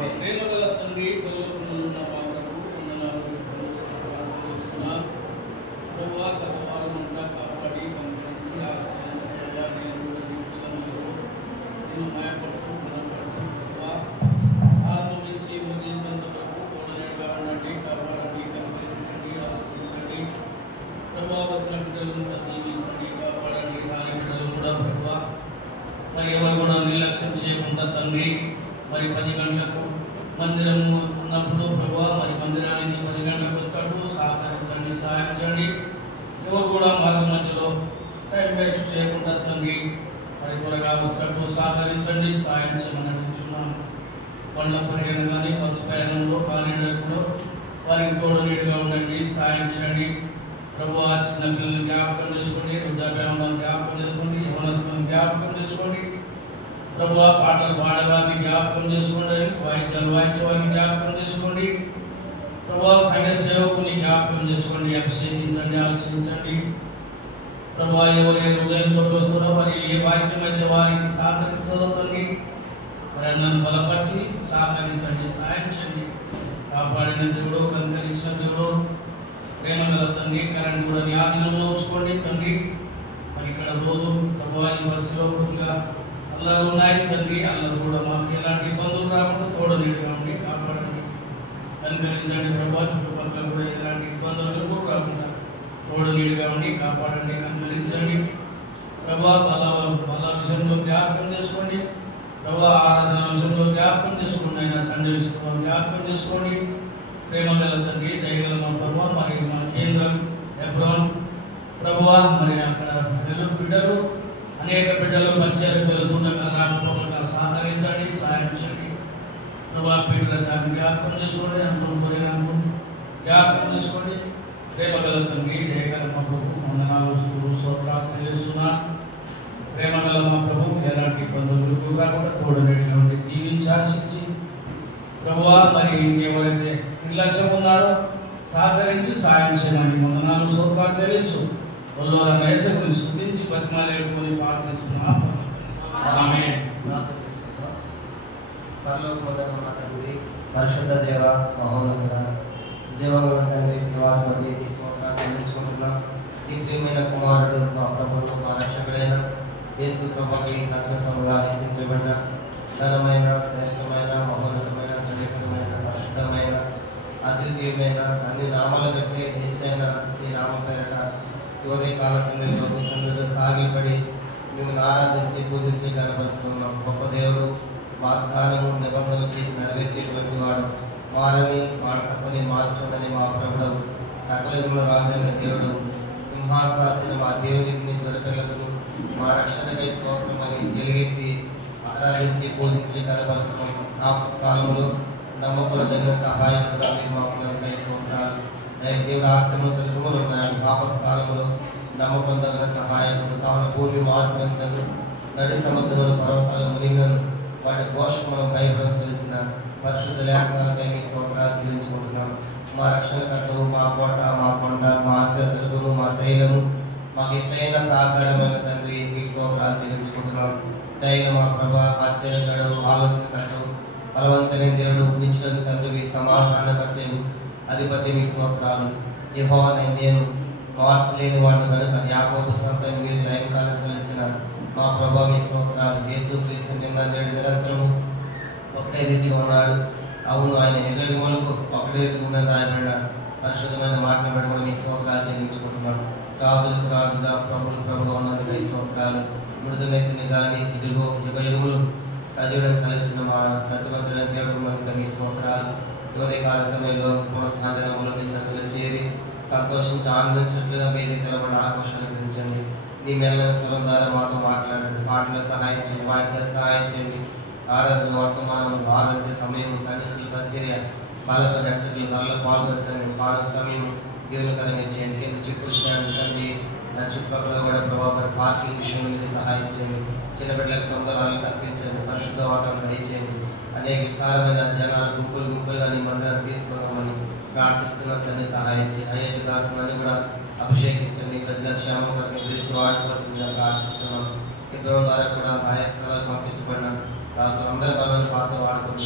ప్రేమగల తండ్రి పల్లెటూరున్న మా ప్రభు వందనాలు చెల్లిస్తున్నాను. ప్రభువా గత వారం అంతా కాపాడి పంపించి ఆశ్రయించకుండా నేను కూడా నీ పిల్లలందరూ నేను మాయపరుచు గుణపరుచు ప్రభువా ఆరంభం నుంచి ముగించేంత వరకు తోడనేడుగా ఉండండి, కాపాడండి, కనికరించండి, ఆశ్రయించండి. ప్రభువా వచ్చిన బిడ్డలను దీవించండి, కాపాడండి. రాని బిడ్డలు కూడా ప్రభువా మరి ఎవరు కూడా నిర్లక్ష్యం చేయకుండా తండ్రి మరి 10 గంటలకు మందిరం ఉన్నప్పుడు ప్రభువా మరి మందిరానికి 10 గంటలకు వచ్చాడు సహకరించండి, సహాయించండి. ఎవరు కూడా మార్గం మధ్యలో టైం వేస్ట్ చేయకుండా తండ్రి మరి త్వరగా వస్తాడు సహకరించండి, సాయం చేయమని అడుగుతున్నాను. బండ్ల ప్రయాణం కానీ బస్సు ప్రయాణంలో కానిడలో వారికి తోడు నీడుగా ఉండండి, సాయం చేయండి. ప్రభువా చిన్న పిల్లల్ని జ్ఞాపకం చేసుకోండి, వృద్ధాప్యంలో జ్ఞాపకం చేసుకోండి, యవనస్తులను జ్ఞాపకం చేసుకోండి. ప్రభువా పాటలు పాడేవారిని జ్ఞాపకం చేసుకోండి, వాయిద్యాలు వాయించే వారిని జ్ఞాపకం చేసుకోండి. ప్రభువా సంఘ సేవకుని జ్ఞాపకం చేసుకోండి, అభిషేకించండి, ఆశ్రయించండి. ప్రభువా ఎవరు ఏ హృదయంతో వస్తారో మరి ఏ వాక్యం అయితే వారికి సహకరిస్తుందో తండ్రి మరి అన్నను బలపరిచి సహకరించండి, సాయించండి. కాపాడిన దేవుడు, కనికరించిన దేవుడు, ప్రేమ గల తండ్రి కరెంట్ కూడా నీ ఆధీనంలో ఉంచుకోండి తండ్రి. మరి ఇక్కడ రోజు ప్రభువా ఈ బస్సులో కొద్దిగా అల్లరు ఉన్నాయి తండ్రి, అల్లరు కూడా మాకు ఎలాంటి ఇబ్బందులు రాకుండా తోడు నీడుగా ఉండి కాపాడండి, కనికరించండి. ప్రభువా చుట్టుపక్కల కూడా ఎలాంటి ఇబ్బందులు ఎప్పుడు రాకుండా తోడు నీడుగా ఉండి కాపాడండి, కనికరించండి. ప్రభువా బల విషయంలో జ్ఞాపకం చేసుకోండి. ప్రభువా ఆరాధన విషయంలో జ్ఞాపకం చేసుకోండి, అయినా సండే విషయంలో జ్ఞాపకం చేసుకోండి. ప్రేమ గల తండ్రి దయగల మా ప్రభువా మరి మా కేంద్రం ఎబ్రోన్ ప్రభువా మరి అక్కడ బిడ్డలు అనేక బిడ్డలు పంచాయతీ వెళ్తుండగా రాకపోకుండా సహకరించండి, సాయించండి. ప్రభువా పీఠరచాన్ని జ్ఞాపకం చేసుకోండి, అనుకుని జ్ఞాపకం చేసుకోండి. ప్రేమ గల తండ్రి దయగల మా ప్రభు వందనాలు స్తోత్రాలు చెల్లిస్తున్నాను. ప్రేమ గల మా ప్రభు ఎలాంటి ఇబ్బందులు రాకుండా తోడు నీడుగా ఉండి దీవించి ఆశించి ప్రభువా మరి ఎవరైతే నిర్లక్ష్యం ఉన్నారో సహకరించి సాయం చేయమని వందనాలు స్తోత్రాలు చెల్లిస్తూ వాళ్ళ వేసవిని స్తుతించి బతిమాలేడుకొని ప్రార్థిస్తున్నాం. ఆమేన్. పరిశుద్ధ దేవ మహోన్నత జీవముల తండ్రి జీవాధిపతి నీ స్తోత్రాలు చెల్లించుకుంటున్నాం. నీ ప్రియమైన కుమారుడు మా ప్రభువు మా రక్షకుడైన యేసు ప్రభువుకి అత్యుత్తముగా హెచ్చించబడిన ఘనమైన శ్రేష్టమైన మహోన్నతమైన జయకరమైన పరిశుద్ధమైన అద్వితీయమైన అన్ని నామాల కంటే హెచ్చైన ఈ నామం పేరట ఉదయ కాల సమయంలో మీ సందరూ సాగిపడి మిమ్మల్ని ఆరాధించి పూజించి కనపరుస్తున్నాం. గొప్ప దేవుడు, వాగ్దానము నిబంధనలు చేసి నెరవేర్చేటువంటి వాడు, మారని వాడు తప్పని మార్చుందని మా ప్రభుడు, సకల యుగంలో రాజైన దేవుడు, సింహాసనాసిన మా దేవునికి దొరకలకు మా రక్షణకై స్తోత్రం అని ఎలుగెత్తి ఆరాధించి పూజించి కనపరుస్తున్నాం. కాలంలో నమ్మకులదగిన సహాయకులుగా మీరు మాకు దొరికై స్తోత్రాలు. దేవుడు ఆశ్రమంలో తెలుగులు ఉన్నాడు. ఆపద కాలంలో నమ్మకందగిన సహాయకుడు కావున భూమి మార్పునందను నడి సముద్రంలో పర్వతాలు మునిగినను వాటి పోషకమును భయపరిశీలించిన పరిశుద్ధ లేఖనాలపై మీ స్తోత్రాలు చెల్లించుకుంటున్నాం. మా రక్షణకర్తవు, మా కోట, మా కొండ, మా ఆశ్రయదుర్గము, మా శైలము, మాకు ఎత్తైన ప్రాకారమైన తండ్రి మీ స్తోత్రాలు చెల్లించుకుంటున్నాం. దైన మా ప్రభా, ఆశ్చర్యకరుడు, ఆలోచనకర్తవు, బలవంతమైన దేవుడు, నిత్యుల తండ్రి, సమాధానకర్తవు, అధిపతి మీ స్తోత్రాలు. యెహోవానే నేను మార్పు లేని వాడిని కనుక యాకోబు సంతానం మీరు లైంకాలం చెల్లించిన మా ప్రభా మీ స్తోత్రాలు. యేసు క్రీస్తు నిన్న నేడు నిరంతరము ఒకటే రీతిగా ఉన్నాడు. అవును, ఆయన నిగమలకు ఒకటే రీతిగా ఉందని రాయబడిన పరిశుద్ధమైన మాటను బట్టి కూడా మీ స్తోత్రాలు చెల్లించుకుంటున్నాం. రాజులకు రాజుగా, ప్రభులకు ప్రభుగా ఉన్నందుకు ఈ స్తోత్రాలు. మృదునైతిని కానీ ఇదిగో యుగయుగులు సజీవులను సెలవించిన మా సత్యవంతుడైన దేవుడు ఉన్నందుకు మీ స్తోత్రాలు. ఉదయకాల సమయంలో పునరుద్ధానములు మీ సభ్యులు చేరి సంతోషించి ఆనందించినట్లుగా మీరు తెరబడిన ఆకర్షణ గురించండి. నీ మెల్లని స్వరం ద్వారా మాతో మాట్లాడండి. పాటలు సహాయం చేయండి, వాయిద్యాలు సహాయం చేయండి. ఆరాధన వర్తమానం, ఆరాధ్య సమయం, సన్నిధి పరిచర్య, బాలక నచ్చని బల్ల పాల్గొనే సమయం, పాలక సమయం దేవుని కథగా చేయండి. కింద చిక్కుష్టాన్ని తండ్రి నా చుట్టుపక్కల కూడా ప్రభావం పార్కింగ్ విషయం మీద సహాయం చేయండి. చిన్న బిడ్డలకు తొందరలు తప్పించండి. పరిశుద్ధ వాతావరణం దయచేయండి. అనేక విస్తారమైన జనాలు గుంపులుగా నీ మందిరాన్ని తీసుకున్నామని ప్రార్థిస్తున్నాను తండ్రి, సహాయం చేయండి. అయ్యే వికాసాన్ని కూడా అభిషేకించండి. ప్రజల క్షేమం కొరకు గురించి వాడుకోవాల్సిందిగా ప్రార్థిస్తున్నాం. ఇద్దరు ద్వారా కూడా ఆయా స్థలాలకు పంపించబడిన దాసులందరి బలమైన పాత్ర వాడుకొని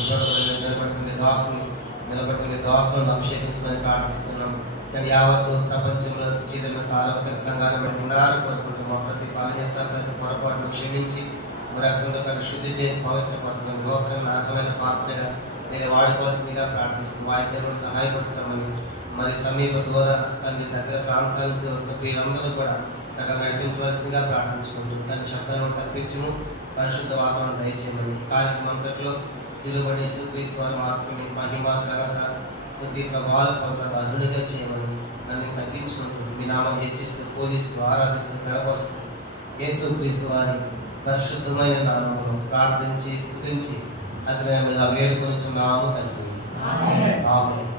నిలబడుతున్న దాసులను అభిషేకించమని ప్రార్థిస్తున్నాం. కానీ యావత్తు ప్రపంచంలో చీదరిన సార్వత్రిక సంఘాలు బట్టి ఉండాలని కోరుకుంటున్నాం. ప్రతి పాలయత ప్రతి పొరపాటును క్షమించి రక్తంతో శుద్ధి చేసి పవిత్రపరచమని గోత్రం నాకమైన పాత్రగా మీరు వాడుకోవాల్సిందిగా ప్రార్థిస్తూ వాయిద్యంలో సహాయపడుతున్నామని మరి సమీప దూర తండ్రి దగ్గర ప్రాంతాల నుంచి వస్తున్న ప్రియులందరూ కూడా సగం నడిపించవలసిందిగా ప్రార్థించుకుంటూ తన శబ్దాలను తప్పించము పరిశుద్ధ వాతావరణం దయచేయమని కార్యక్రమం అంతట్లో సిలువని యేసుక్రీస్తు వారు మాత్రమే మహిమ ఘనత స్తుతి ప్రభావాలు పొందగా అర్హునిగా చేయమని నన్ను తగ్గించుకుంటూ మీ నామాన్ని హెచ్చిస్తూ పూజిస్తూ ఆరాధిస్తూ బలపరుస్తూ యేసుక్రీస్తు వారి పరిశుద్ధమైన నామములో ప్రార్థించి స్తుతించి అతిగా వేడుకొనుచున్నాము తండ్రి. ఆమేన్.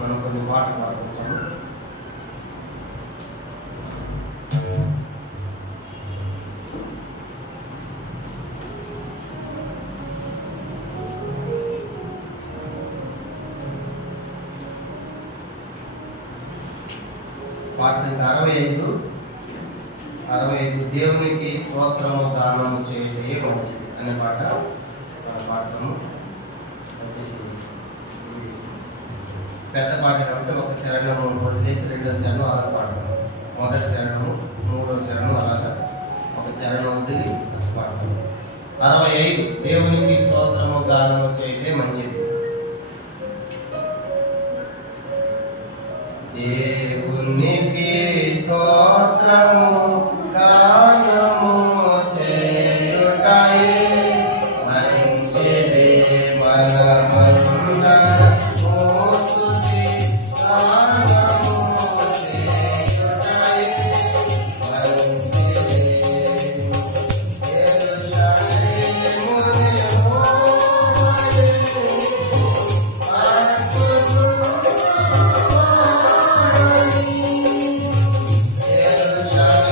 మనం కొన్ని పాటలు పాడుకుంటాము. పాట సంఖ్య 65 దేవునికి స్తోత్రము గానము చేయటే మంచిది అనే పాట మనం పాడతాము. వచ్చేసి పెద్ద పాట కాబట్టి ఒక చరణము వదిలేసి రెండో చరణం అలా పాడతాము. మొదటి చరణము మూడో చరణం అలాగా ఒక చరణం వదిలి పాడతాము. 65 దేవునికి స్తోత్రము గానము చేయటే మంచిది. దేవునికి స్తోత్రము గానము చేయుటయే మంచిది మనమందరము స్తుతి గానము చేయుటయే మంచిది. యెరూషలేము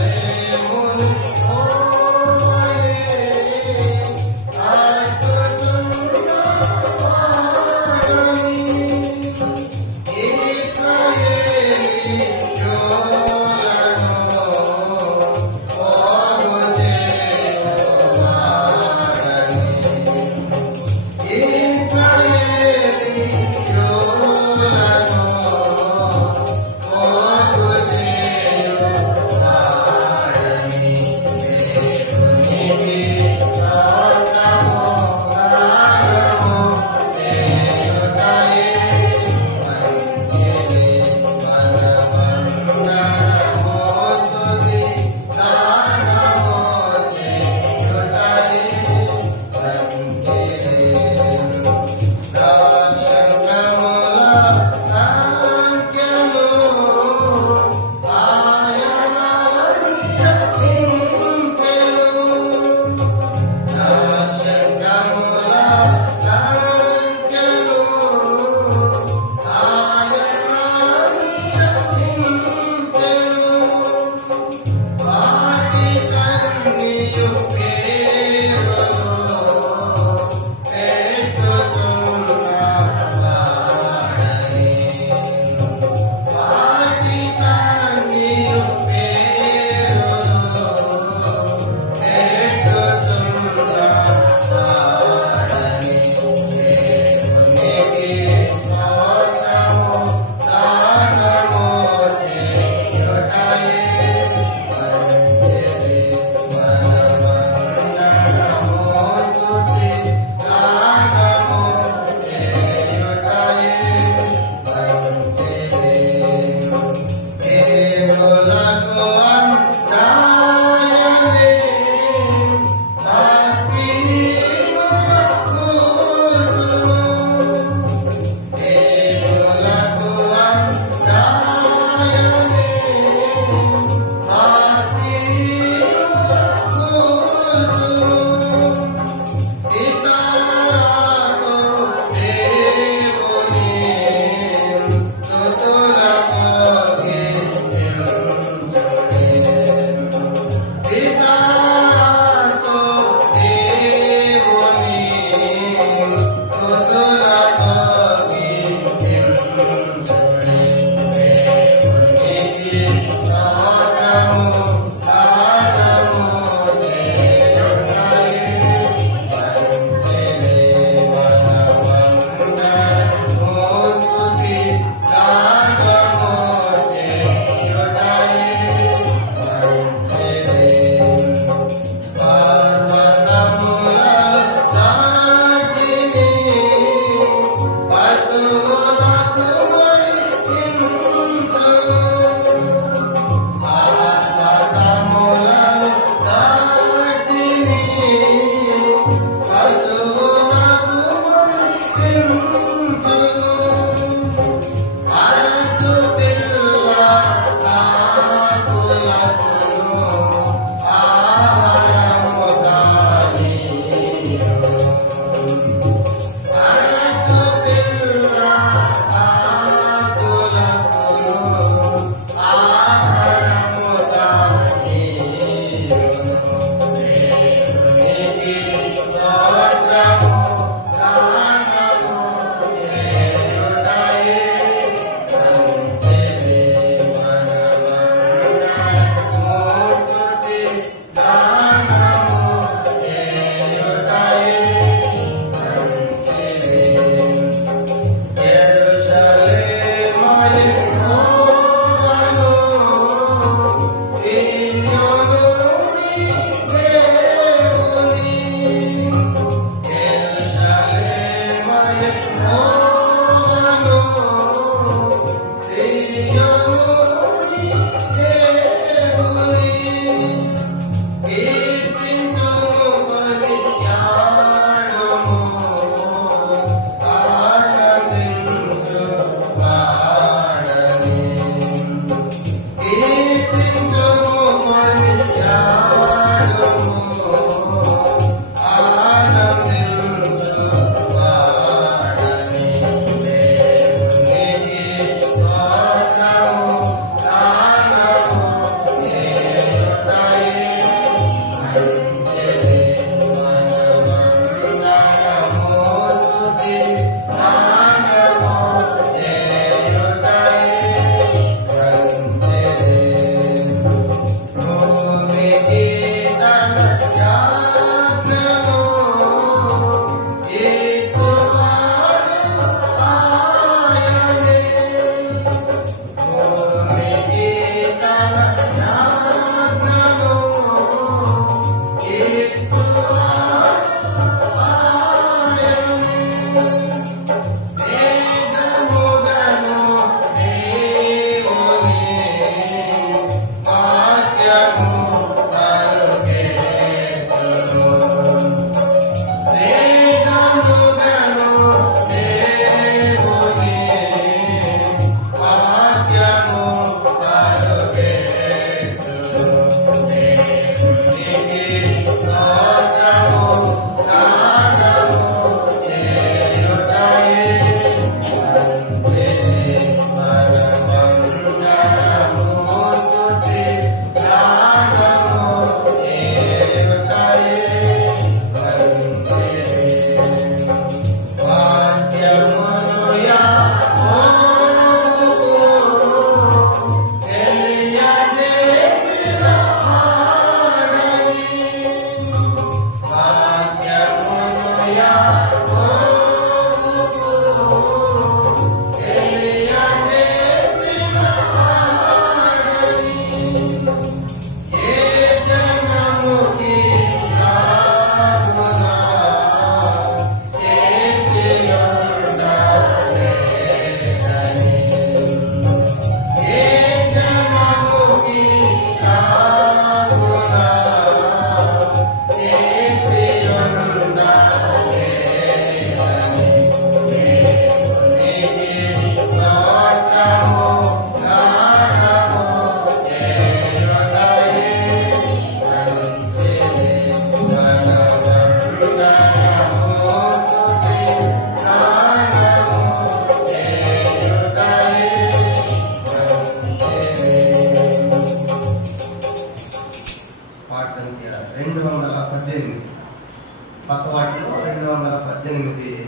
కొత్త వాటిలో 218,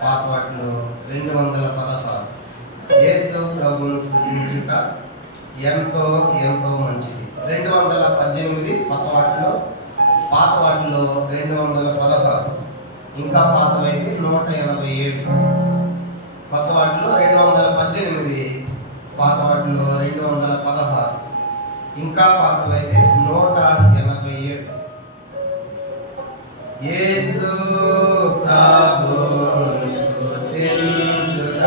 పాత వాటిలో 216. యేసు ప్రభువును స్తుతించుట ఎంతో ఎంతో మంచిది. 218 కొత్త వాటిలో, పాత వాటిలో 216, ఇంకా పాతవైతే 187. కొత్త వాటిలో 218, పాత వాటిలో 216, ఇంకా పాతవైతే 187. యేసు ప్రభువును స్తుతించుట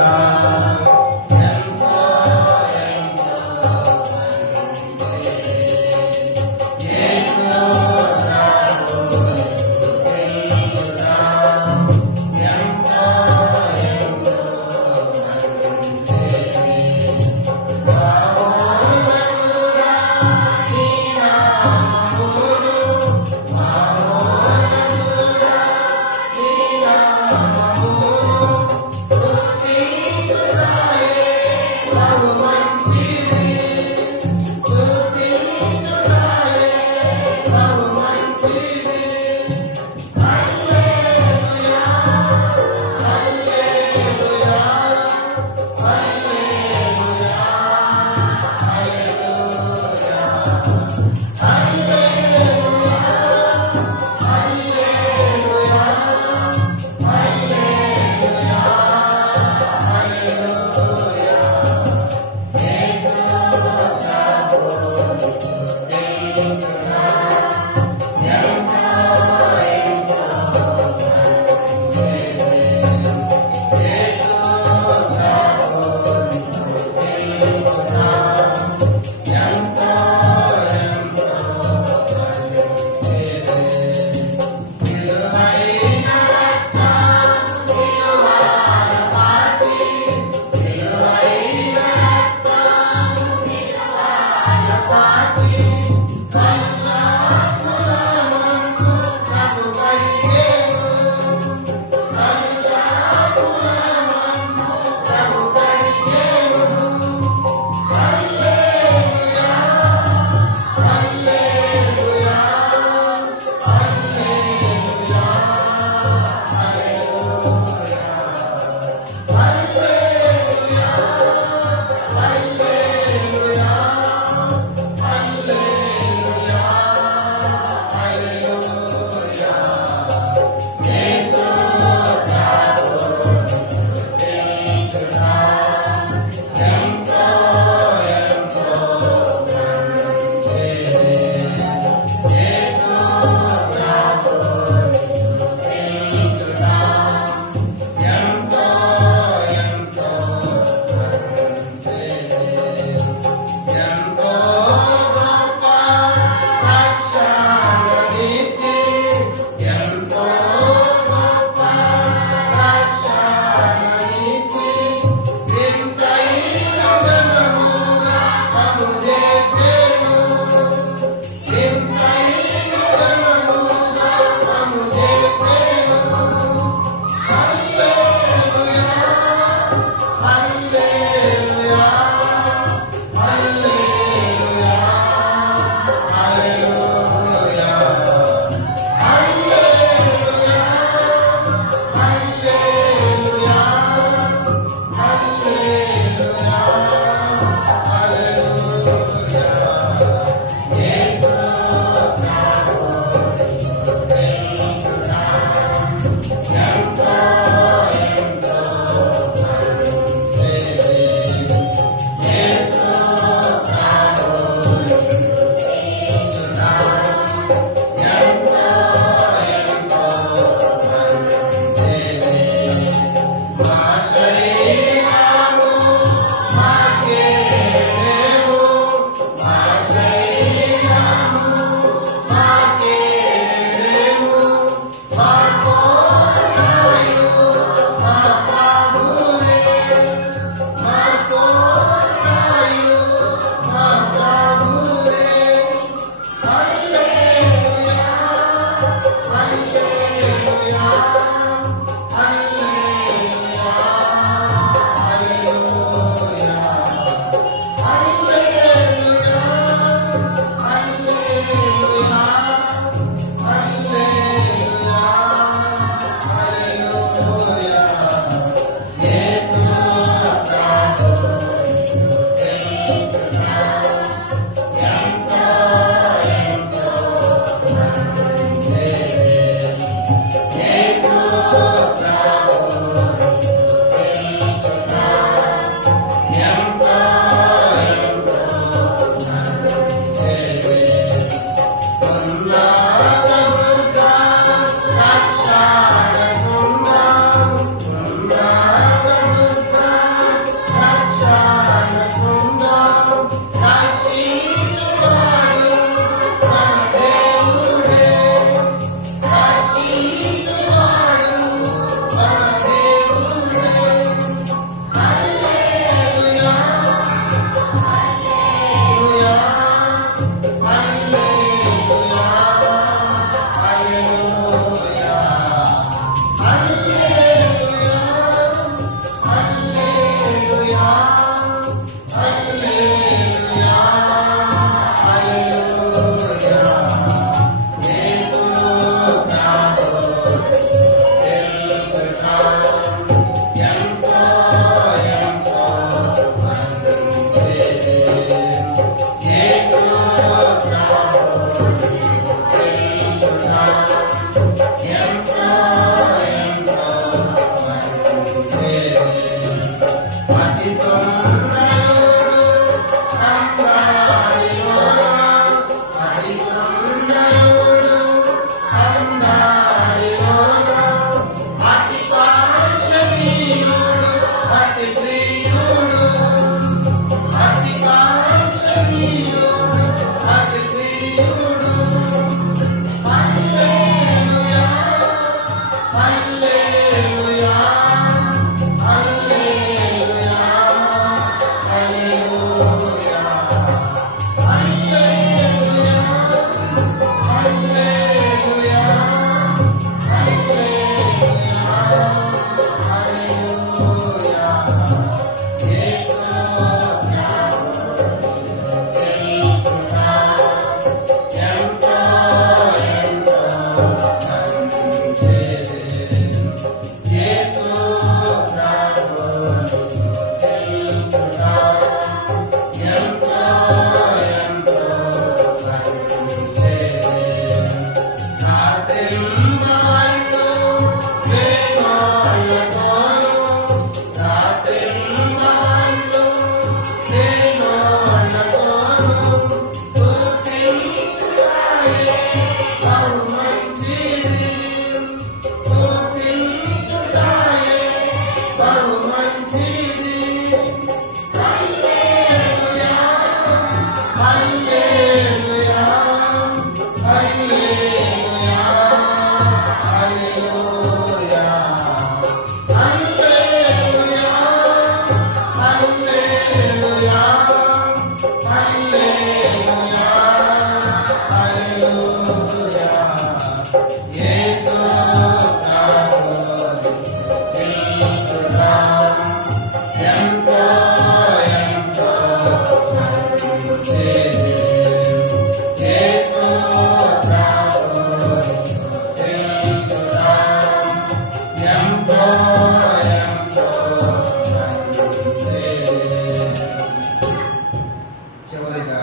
చివరిగా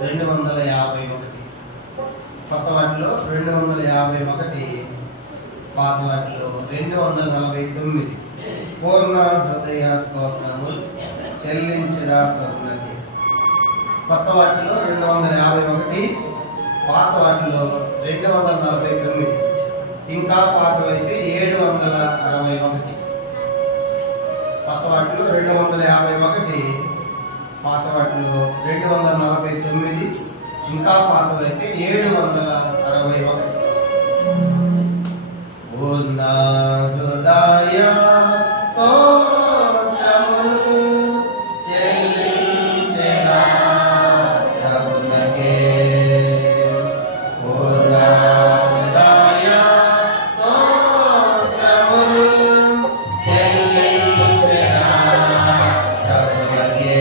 251, కొత్త వాటిలో 251, పాత వాటిలో 249. పూర్ణ హృదయ స్తోత్రములు చెల్లించిన ప్రభువునికి. కొత్త వాటిలో 251, పాత వాటిలో 249, ఇంకా పాతవైతే 761. కొత్త వాటిలో 251, పాత వాటిలో 249, ఇంకా పాతవైతే 761. పూర్ణ హృదయ స్తోత్రములు చెల్లించిన ప్రభువునికి. పూర్ణ హృదయ స్తోత్రములు చెల్లించిన ప్రభువునికి.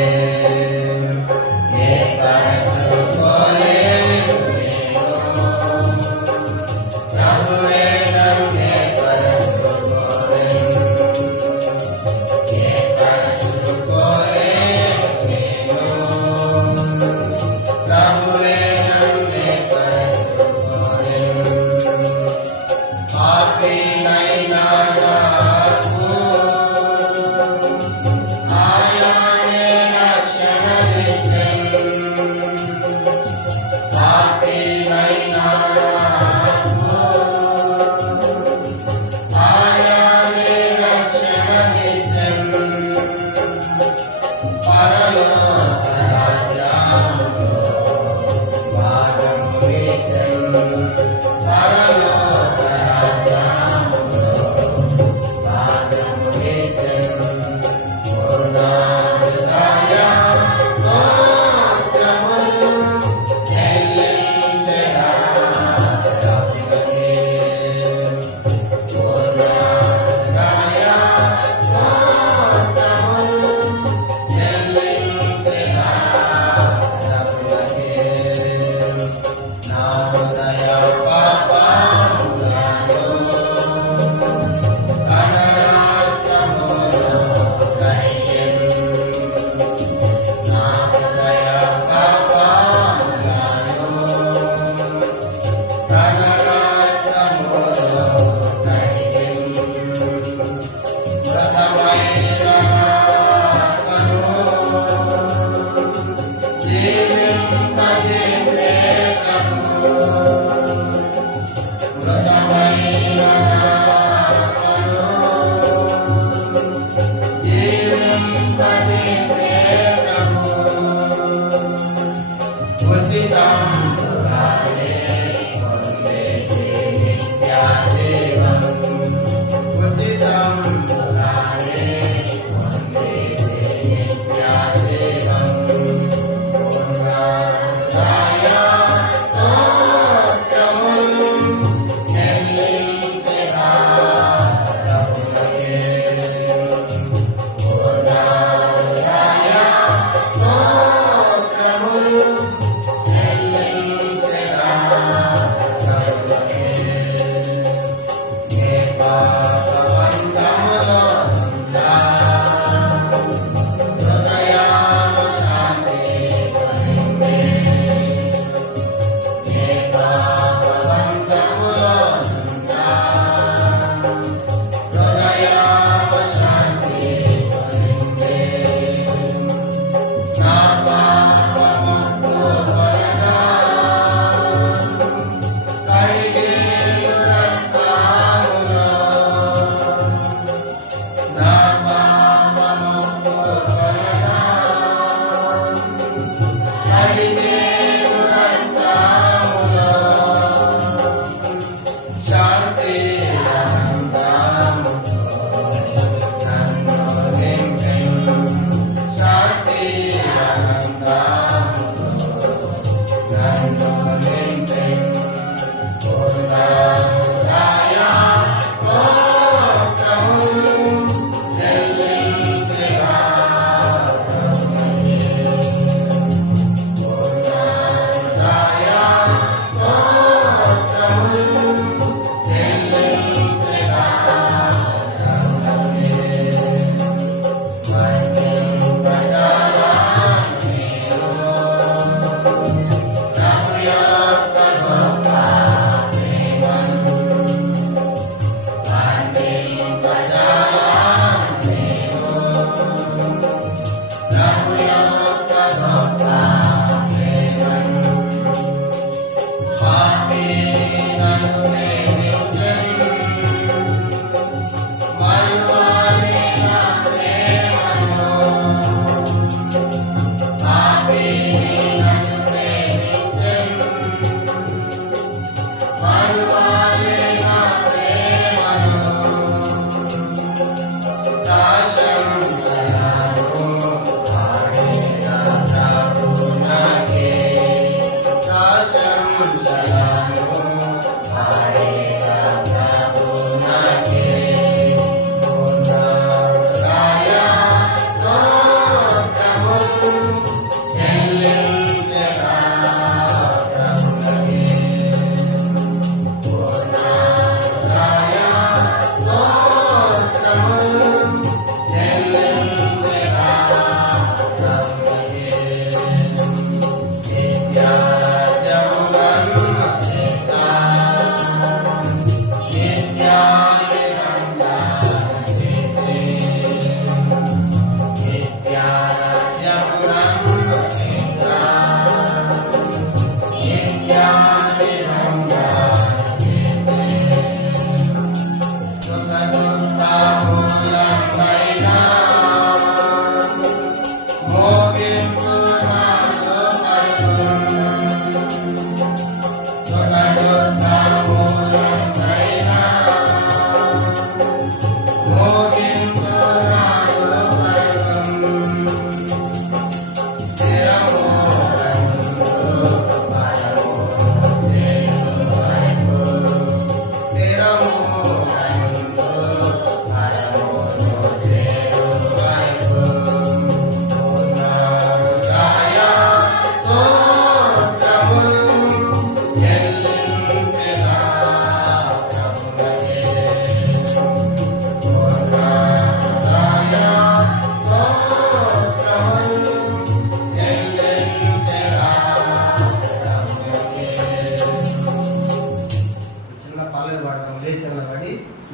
ప్రభువే నన్ను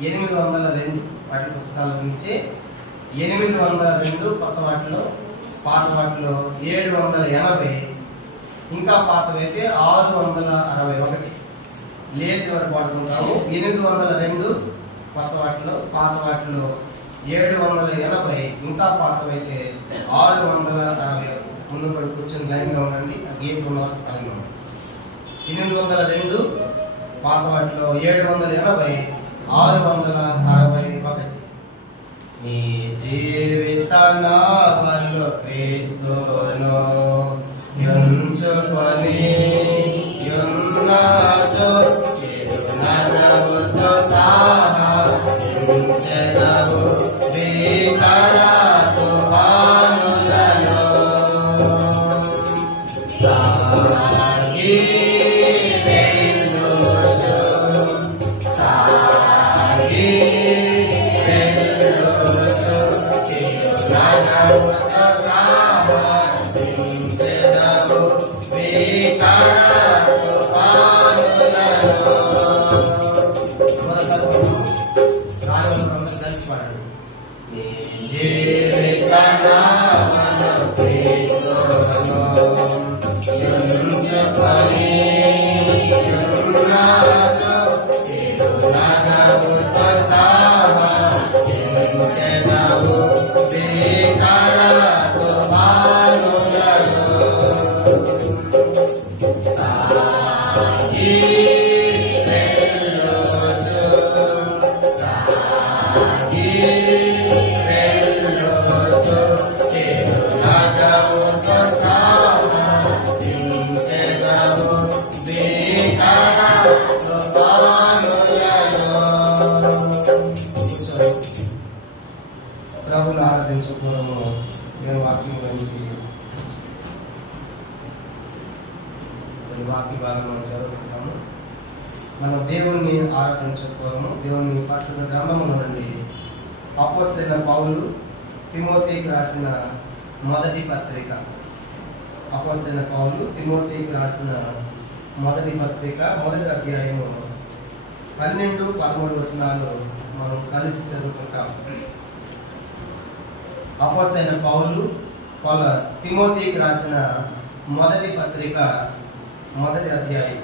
802 వాటి పుస్తకాల నుంచి 802 కొత్త వాటిలో, పాత వాటిలో 780, ఇంకా పాతవైతే 661. లేచి వరకు వాడుకుంటాము. 802 కొత్త వాటిలో, పాత వాటిలో 780, ఇంకా పాతవైతే 660. ముందు కూడా కూర్చొని లైన్గా ఉండండి. ఆ గేమ్ ఉన్న స్థాయిలో 802 పాత వాటిలో 780, 661. నీ జీవిత నావలో క్రీస్తును యుంచుకొని యున్నాచో చిరునవ్వుతో సాగించెదవు భీకర తుఫానులలో సాగి వెళ్ళుచు సాగి ప్రభువును ఆరాధించుకోవడము. నేను వాక్యం గురించి వాక్య భాగం మనం చదువుతాము. మనం దేవుణ్ణి ఆరాధించుకోవడము. దేవుని పరిశుద్ధ గ్రంథములో నుండి అపోస్తలుడైన పౌలు తిమోతికి రాసిన మొదటి పత్రిక. అపోస్తలుడైన పౌలు తిమోతికి రాసిన మొదటి పత్రిక, మొదటి అధ్యాయము 12-13 వచనాలు మనం కలిసి చదువుకుంటాం. అపోస్తలుడైన పౌలు తిమోతికి రాసిన మొదటి పత్రిక, మొదటి అధ్యాయం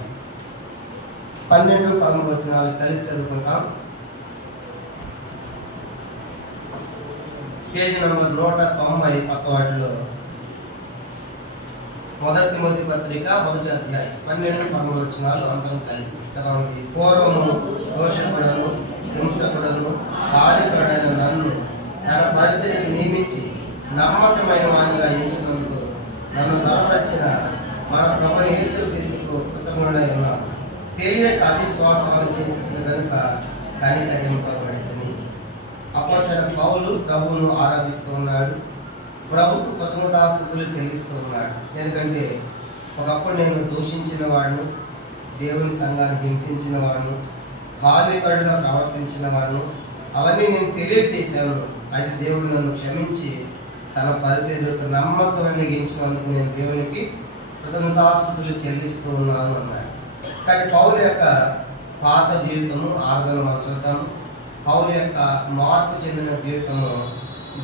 12-13 వచనాలు కలిసి చదువుకుంటాం. పేజీ నంబర్ 190 కొత్త వాటిలో మొదటి తిమోతి పత్రిక, మొదటి అధ్యాయం 12-13 వచనాలు అందరం కలిసి చదవండి. పూర్వము దోషకుడను హింసకుడను కారికుడైన నన్ను తన పరిచయకు నియమించి నమ్మకమైన వానిగా ఎంచినందుకు నన్ను బలపరిచిన మన ప్రభువైన యేసుక్రీస్తుకు కృతజ్ఞుడై ఉన్నాను. తెలియక అవిశ్వాసాలు చేసిన కనుక కనికరింపబడిందని. అపోస్తలుడైన పౌలు ప్రభువును ఆరాధిస్తూ ఉన్నాడు. ప్రభుకు కృతజ్ఞతాస్తుతులు చెల్లిస్తూ ఉన్నాడు. ఎందుకంటే ఒకప్పుడు నేను దూషించిన వాడును, దేవుని సంఘాన్ని హింసించిన వాడును, హానికరుడుగా ప్రవర్తించిన వాడును, అవన్నీ నేను తెలియజేశాను. అయితే దేవుడు నన్ను క్షమించి తన పరిచర్యకు నమ్మకం హింసినందుకు నేను దేవునికి కృతజ్ఞతాస్తుతులు చెల్లిస్తూ ఉన్నాను అన్నాడు. కానీ పౌలు యొక్క పాత జీవితము ఆరాధన మనం చూద్దాము. పౌలు యొక్క మార్పు చెందిన జీవితము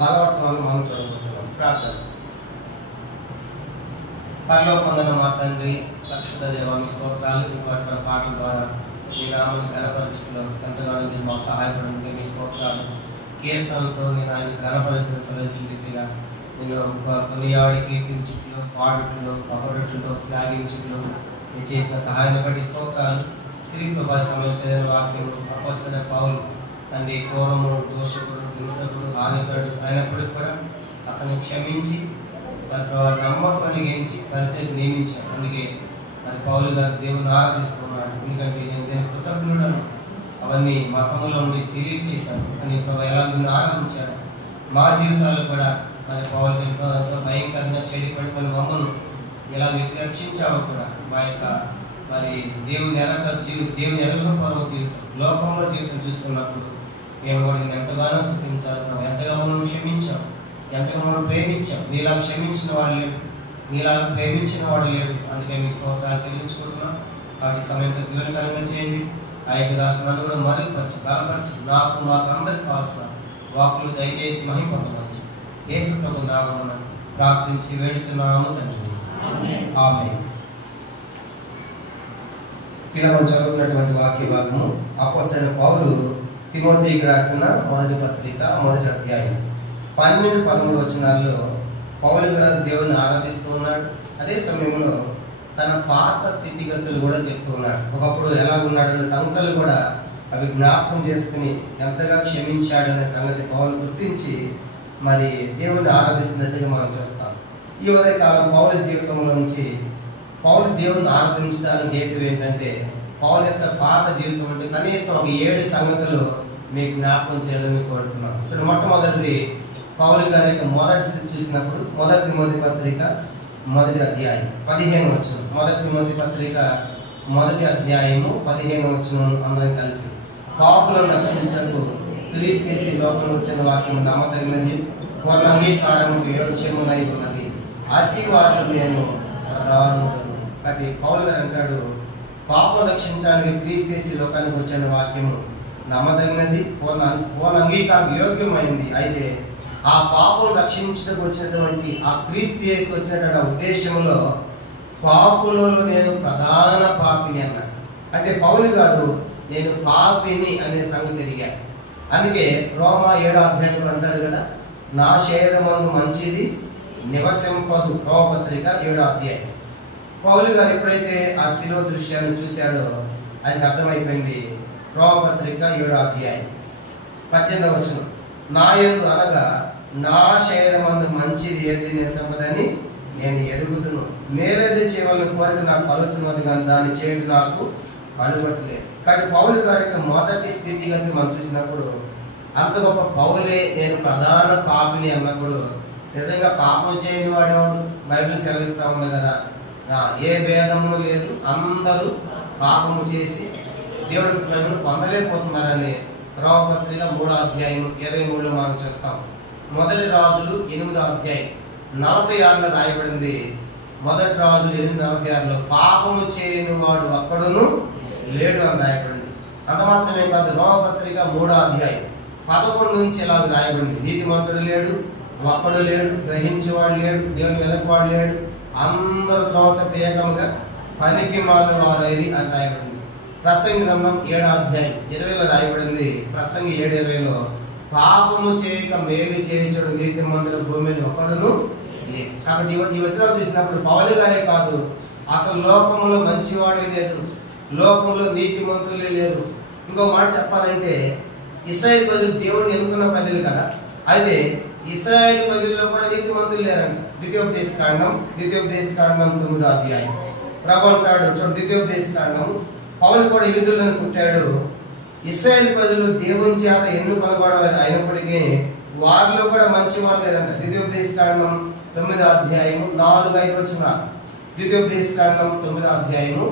బలవర్తమాన్ని మనం చూడబోతున్నాం. ప్రార్థన. పరలోకమందున మా తండ్రి, పరిశుద్ధ దేవా, మీ స్తోత్రాలు. ఇటువంటి పాటల ద్వారా మీ నామని ఘనపరచులో ఎంతగానో మీరు మాకు సహాయపడండి. మీ స్తోత్రాలు కీర్తనలతో నేను ఆయన ఘనపరిచిన సదచింటిగా నేను కొనియాడి కీర్తించుట్లో, పాడుట్లో, పగడుట్లో, శ్లాఘించుట్లో మీరు చేసిన సహాయాన్ని బట్టి స్తోత్రాలు. తిరిగి ప్రభా సమయం చదివిన వాక్యం అపోస్తలుడైన పౌలు తండ్రి పూర్వము దోషకుడు, హింసకుడు, హానికరుడు అయినప్పటికీ కూడా అతన్ని క్షమించి నమ్మకాన్ని గెలిచి పరిచయం నియమించాడు. అందుకే మరి పౌలు గారు దేవుని ఆరాధిస్తున్నాడు. ఎందుకంటే నేను దీని కృతజ్ఞుడను, అవన్నీ మతంలో ఉండి తెలియజేశాను అని ప్రభు ఎలా నిన్ను ఆరాధించాడు. మా జీవితాలు కూడా మరి పౌలు ఎంతో ఎంతో భయంకరంగా చెడిపడిపోయిన మమ్మల్ని ఎలా రక్షించావో కూడా మా యొక్క మరి దేవుని ఎరగపరమ జీవితం, లోకంలో జీవితం చూస్తున్నప్పుడు మేము కూడా ఎంతగానో స్థుతించాలి. ఎంతగా మనం క్షమించాం, ఎంతగా మనం ప్రేమించాం. నీలా క్షమించిన వాడు లేడు, నీలాగా ప్రేమించిన వాడు లేడు. అందుకే మీ స్తోత్రాలు చెల్లించుకుంటున్నాం. కాబట్టి సమయంతో దీవెనకరంగా చేయండి. ఆ యొక్క దాసనాన్ని కూడా మరుగుపరిచి బలపరిచి మాకు అందరికి కావాల్సిన వాక్కులు దయచేసి మహింపొందమని యేసు ప్రభు నామమున ప్రార్థించి వేడుచున్నాము తండ్రి. ఆమేన్. ఇలా మనం చదువుతున్నటువంటి వాక్య భాగము అపోస్తలుడైన పౌలు తిమోతికి రాసిన మొదటి పత్రిక 1వ అధ్యాయం 12-13 వచనాల్లో పౌలు గారు దేవుని ఆరాధిస్తూ ఉన్నాడు. అదే సమయంలో తన పాత స్థితిగతులు కూడా చెప్తూ ఉన్నాడు. ఒకప్పుడు ఎలా ఉన్నాడనే సంగతులు కూడా అవి జ్ఞాపకం చేసుకుని ఎంతగా క్షమించాడనే సంగతి పౌలు గుర్తించి మరి దేవుని ఆరాధిస్తున్నట్టుగా మనం చూస్తాం. ఈ ఉదయకాలం పౌలు జీవితంలో నుంచి పౌలు దేవుని ఆరాధించడానికి హేతు ఏంటంటే పౌలు యొక్క పాత జీవితం అంటే కనీసం ఒక 7 సంగతులు మీకు జ్ఞాపకం చేయాలని కోరుతున్నాం. చూడండి, మొట్టమొదటిది పౌలు గారి యొక్క మొదటి చూసినప్పుడు మొదటి తిమోతి పత్రిక 1వ అధ్యాయం 15వ వచనం. మొదటి తిమోతి పత్రిక 1వ అధ్యాయము 15వ వచనం. అందరం కలిసి పాపులను రక్షించడానికి క్రీస్తు చేసి లోపల వచ్చిన వాక్యం నమ్మదగినది, పూర్ణ అంగీకారముకు యోగ్యమునై ఉన్నది, అట్టి వారిలో నేను ప్రధానుడను. కాబట్టి పౌలు గారు అంటాడు, పాపం రక్షించడానికి క్రీస్తు చేసి లోకానికి వచ్చిన వాక్యము నమ్మదగినది, పూర్ణ అంగీకారం యోగ్యమైంది. అయితే ఆ పాపం రక్షించడానికి వచ్చినటువంటి ఆ క్రీస్తు చేసి వచ్చినటువంటి ఉద్దేశంలో పాపులలో నేను ప్రధాన పాపిని అన్నాడు. అంటే పౌలు గారు నేను పాపిని అనే సంగతి ఎదిగాడు. అందుకే రోమా 7వ అధ్యాయంలో అంటాడు కదా, నా శరీరమందు మంచిది నివసింపదు. రోమపత్రిక 7వ అధ్యాయం. పౌలు గారు ఎప్పుడైతే ఆ శిలువ దృశ్యాన్ని చూశాడో ఆయనకు అర్థమైపోయింది. రోమపత్రిక 7వ అధ్యాయం 18వ వచనం, నా యందు అనగా నా శరీరమందు మంచిది ఏది నివసింపదని నేను ఎరుగుదును, మేలేది చేయవలన కోరిక నాకు కలుగుతున్నది కానీ దాన్ని చేయడం నాకు కలుగట్లేదు. కానీ పౌలు గారి యొక్క మొదటి స్థితిగతి మనం చూసినప్పుడు అంత గొప్ప పౌలే నేను ప్రధాన పాపిని అన్నప్పుడు నిజంగా పాపం చేయని వాడేవాడు? బైబిల్ సెలవిస్తా ఉంది కదా, ఏ భేదము లేదు, అందరూ పాపము చేసి దేవుడికి మహిమను పొందలేకపోతున్నారని రోమపత్రిక 3వ అధ్యాయం 23లో మనం చూస్తాం. మొదటి రాజులు 8వ అధ్యాయం 46లో రాయబడింది. మొదటి రాజులు 8:46లో పాపము చేయని వాడు ఒక్కడును లేడు అని రాయబడింది. అంత మాత్రమే కాదు, రోమపత్రిక 3వ అధ్యాయం 11 నుంచి ఇలా రాయబడింది, నీతిమంతుడు లేడు, ఒక్కడు లేడు, గ్రహించేవాడు లేడు, దేవుని వెదకవాడు లేడు, అందరూ త్రోవత ప్రియకముగా పనికి మాలిన వారైరి అని రాయబడింది. ప్రసంగి గ్రంథం 7వ అధ్యాయం 20లో రాయబడింది. ప్రసంగి 7:20లో పాపము చేయక మేలు చేయించడు నీతిమంతుడు భూమి మీద ఒక్కడును లేదు. కాబట్టి ఈ వచనాలు చూసినప్పుడు పౌలు గారే కాదు, అసలు లోకంలో మంచివాడే లేడు, లోకంలో నీతిమంతులే లేరు. ఇంకో మాట చెప్పాలంటే ఇశ్రాయేలు ప్రజలు దేవుడిని ఎన్నుకున్న ప్రజలు కదా, అయితే ఇశ్రాయేలు ప్రజల్లో కూడా నీతిమంతులు లేరంట. ద్వితీయోపదేశకాండం 9వ అధ్యాయం ప్రభు అంటాడు, చూడు, ద్వితీయోపదేశకాండం పౌలు కూడా యూదులను పుట్టాడు. ఇశ్రాయేలు ప్రజలు దేవుని చేత ఎన్నుకొనబడేవారు అయినప్పటికీ వారిలో కూడా మంచి వారు లేరంట. ద్వితీయోపదేశకాండం 9వ అధ్యాయము 4-5 వచనాలు. ద్వితీయోపదేశకాండం 9వ అధ్యాయము